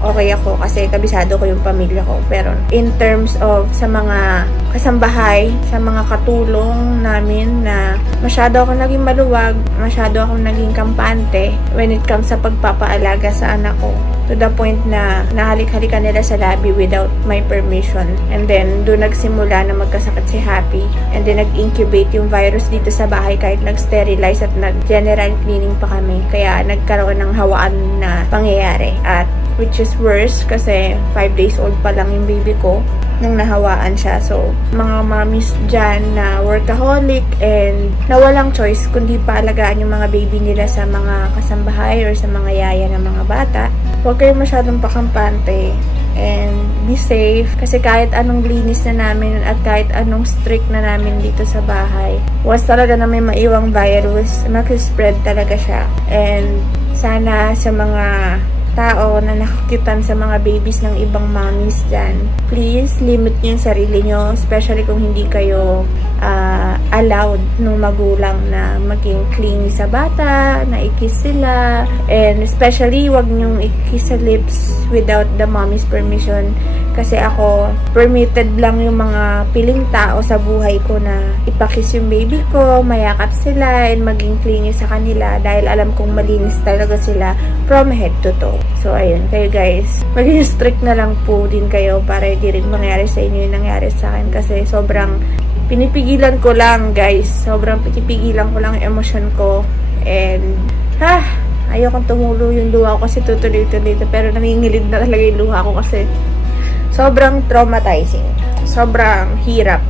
okay ako kasi kabisado ko yung pamilya ko. Pero in terms of sa mga kasambahay, sa mga katulong namin na masyado ako naging maluwag, masyado ako naging kampante when it comes sa pagpapaalaga sa anak ko. To the point na nahalik-halikan nila sa labi without my permission. And then, doon nagsimula na magkasakit si Happy. And then, nag-incubate yung virus dito sa bahay kahit nag-sterilize at nag-general cleaning pa kami. Kaya, nagkaroon ng hawaan na pangyayari. At which is worse kasi 5 days old pa lang yung baby ko nung nahawaan siya. So, mga mommies dyan na workaholic and na walang choice kundi paalagaan yung mga baby nila sa mga kasambahay or sa mga yaya ng mga bata. Huwag kayong masyadong pakampante and be safe kasi kahit anong linis na namin at kahit anong strict na namin dito sa bahay, once talaga na may maiwang virus, mag-spread talaga siya. And sana sa mga tao na nakakitan sa mga babies ng ibang mommies dyan, please limit nyo yung sarili nyo, especially kung hindi kayo allowed ng magulang na maging clingy sa bata, na i-kiss sila, and especially wag nyong i-kiss sa lips without the mommy's permission. Kasi ako, permitted lang yung mga piling tao sa buhay ko na ipakiss yung baby ko, mayakap sila, and maging clingy sa kanila dahil alam kong malinis talaga sila from head to toe. So, ayun, kayo guys, maging strict na lang po din kayo para hindi rin mangyari sa inyo yung nangyari sa akin kasi sobrang pinipigilan ko lang, guys. Sobrang pinipigilan ko lang yung emosyon ko. And, ayokong tumulo yung luha ko kasi tutuloy-tuloy ito. Pero nangingilid na talaga yung luha ko kasi sobrang traumatizing. Sobrang hirap.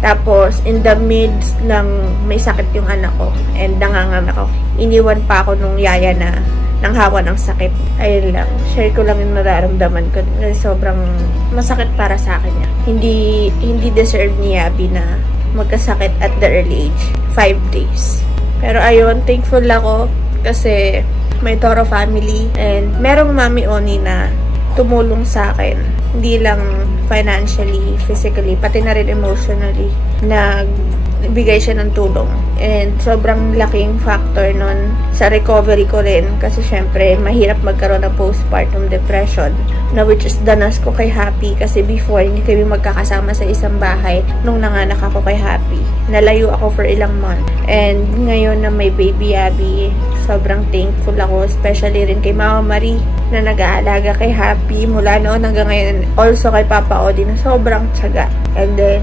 Tapos, in the midst ng may sakit yung anak ko and nanganganak ako. Iniwan pa ako nung yaya na nang hawa ng sakit. Ayun lang. Share ko lang yung nararamdaman ko. Sobrang masakit para sa akin yan. Hindi deserve ni Abby na magkasakit at the early age. 5 days. Pero ayun, thankful ako kasi may Toro family and merong Mami Oni na tumulong sa akin. Hindi lang financially, physically, pati na rin emotionally. Nagbigay siya ng tulong. And sobrang laking factor nun sa recovery ko rin. Kasi syempre, mahirap magkaroon ng postpartum depression. Na which is danas ko kay Happy. Kasi before, hindi kami magkakasama sa isang bahay nung nanganak ako kay Happy. Nalayo ako for ilang months. And ngayon na may baby Abby, sobrang thankful ako. Especially rin kay Mama Marie na nag-aalaga kay Happy mula noon hanggang ngayon. Also kay Papa Odi na sobrang tiyaga. And then,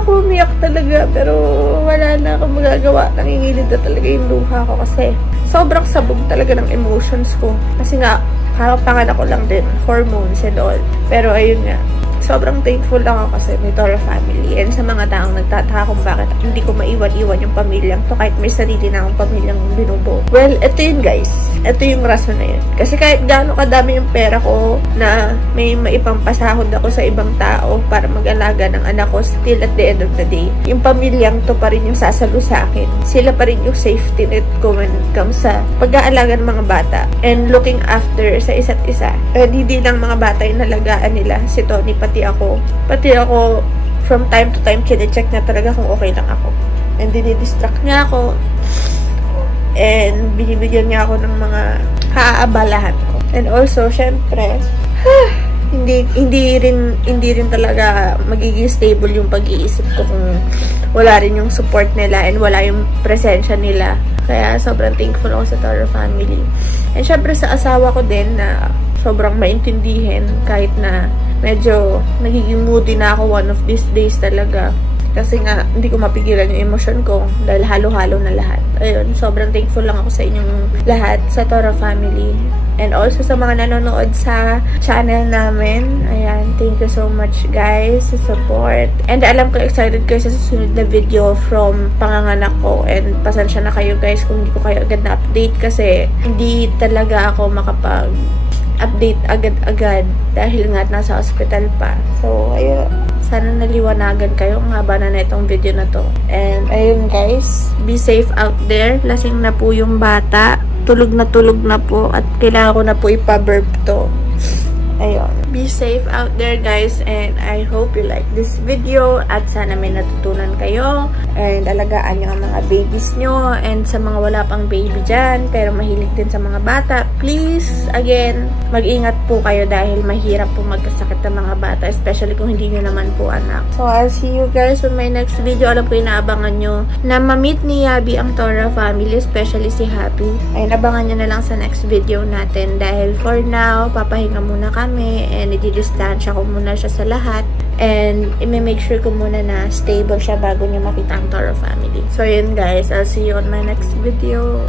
ako umiyak talaga. Pero wala na akong magagawa. Nangingilid na talaga yung luha ko kasi sobrang sabog talaga ng emotions ko. Kasi nga, kakapanganak ko lang din. Hormones and all. Pero ayun nga. Sobrang thankful lang ako kasi may Toro family. And sa mga taong nagtataka kung bakit hindi ko maiwan-iwan yung pamilyang to kahit may sarili na akong pamilyang binubuo. Well, ito yun guys. Ito yung rason na yun. Kasi kahit gaano kadami yung pera ko na may maipampasahod ako sa ibang tao para mag-alaga ng anak ko, still at the end of the day, yung pamilyang to pa rin yung sasalo sa akin. Sila pa rin yung safety net ko when it comes sa pag-aalaga ng mga bata and looking after sa isa't isa. And hindi lang mga bata yung nalagaan nila. Si Tony, pati ako, from time to time, kine-check na talaga kung okay lang ako. And dinidistract niya ako. And binibigyan niya ako ng mga kaabalahan ko. And also, syempre, hindi rin talaga magiging stable yung pag-iisip ko kung wala rin yung support nila and wala yung presensya nila. Kaya sobrang thankful ako sa Toro family. And syempre sa asawa ko din na sobrang maintindihin kahit na medyo nagiging moody na ako one of these days talaga. Kasi nga, hindi ko mapigilan yung emosyon ko dahil halo-halo na lahat. Ayun, sobrang thankful lang ako sa inyong lahat sa Toro family. And also sa mga nanonood sa channel namin. Ayan, thank you so much guys sa support. And alam ko excited kayo sa susunod na video from panganganak ko. And pasensya na kayo guys kung hindi ko kayo agad na update kasi hindi talaga ako makapag-update agad-agad dahil nga nasa hospital pa. So, ayun. Sana naliwanagan kayo. Ang haba na itong video na to. And ayun guys, be safe out there. Lasing na po yung bata. Tulog na po. At kailangan ko na po ipa-burp to. Ayun. Be safe out there guys, and I hope you like this video at sana may natutunan kayo and alagaan nyo ang mga babies nyo, and sa mga wala pang baby dyan pero mahilig din sa mga bata, please, again, mag-ingat po kayo dahil mahirap po magkasakit ng mga bata, especially kung hindi nyo naman po anak. So I'll see you guys on my next video. Alam ko inaabangan nyo na ma-meet ni Yabi ang Tora family, especially si Happy. Ayun, abangan nyo na lang sa next video natin dahil for now, papahinga muna kami and i-distansya ko muna siya sa lahat and i-make sure ko muna na stable siya bago niya makita ang Tora family. So yun guys, I'll see you on my next video.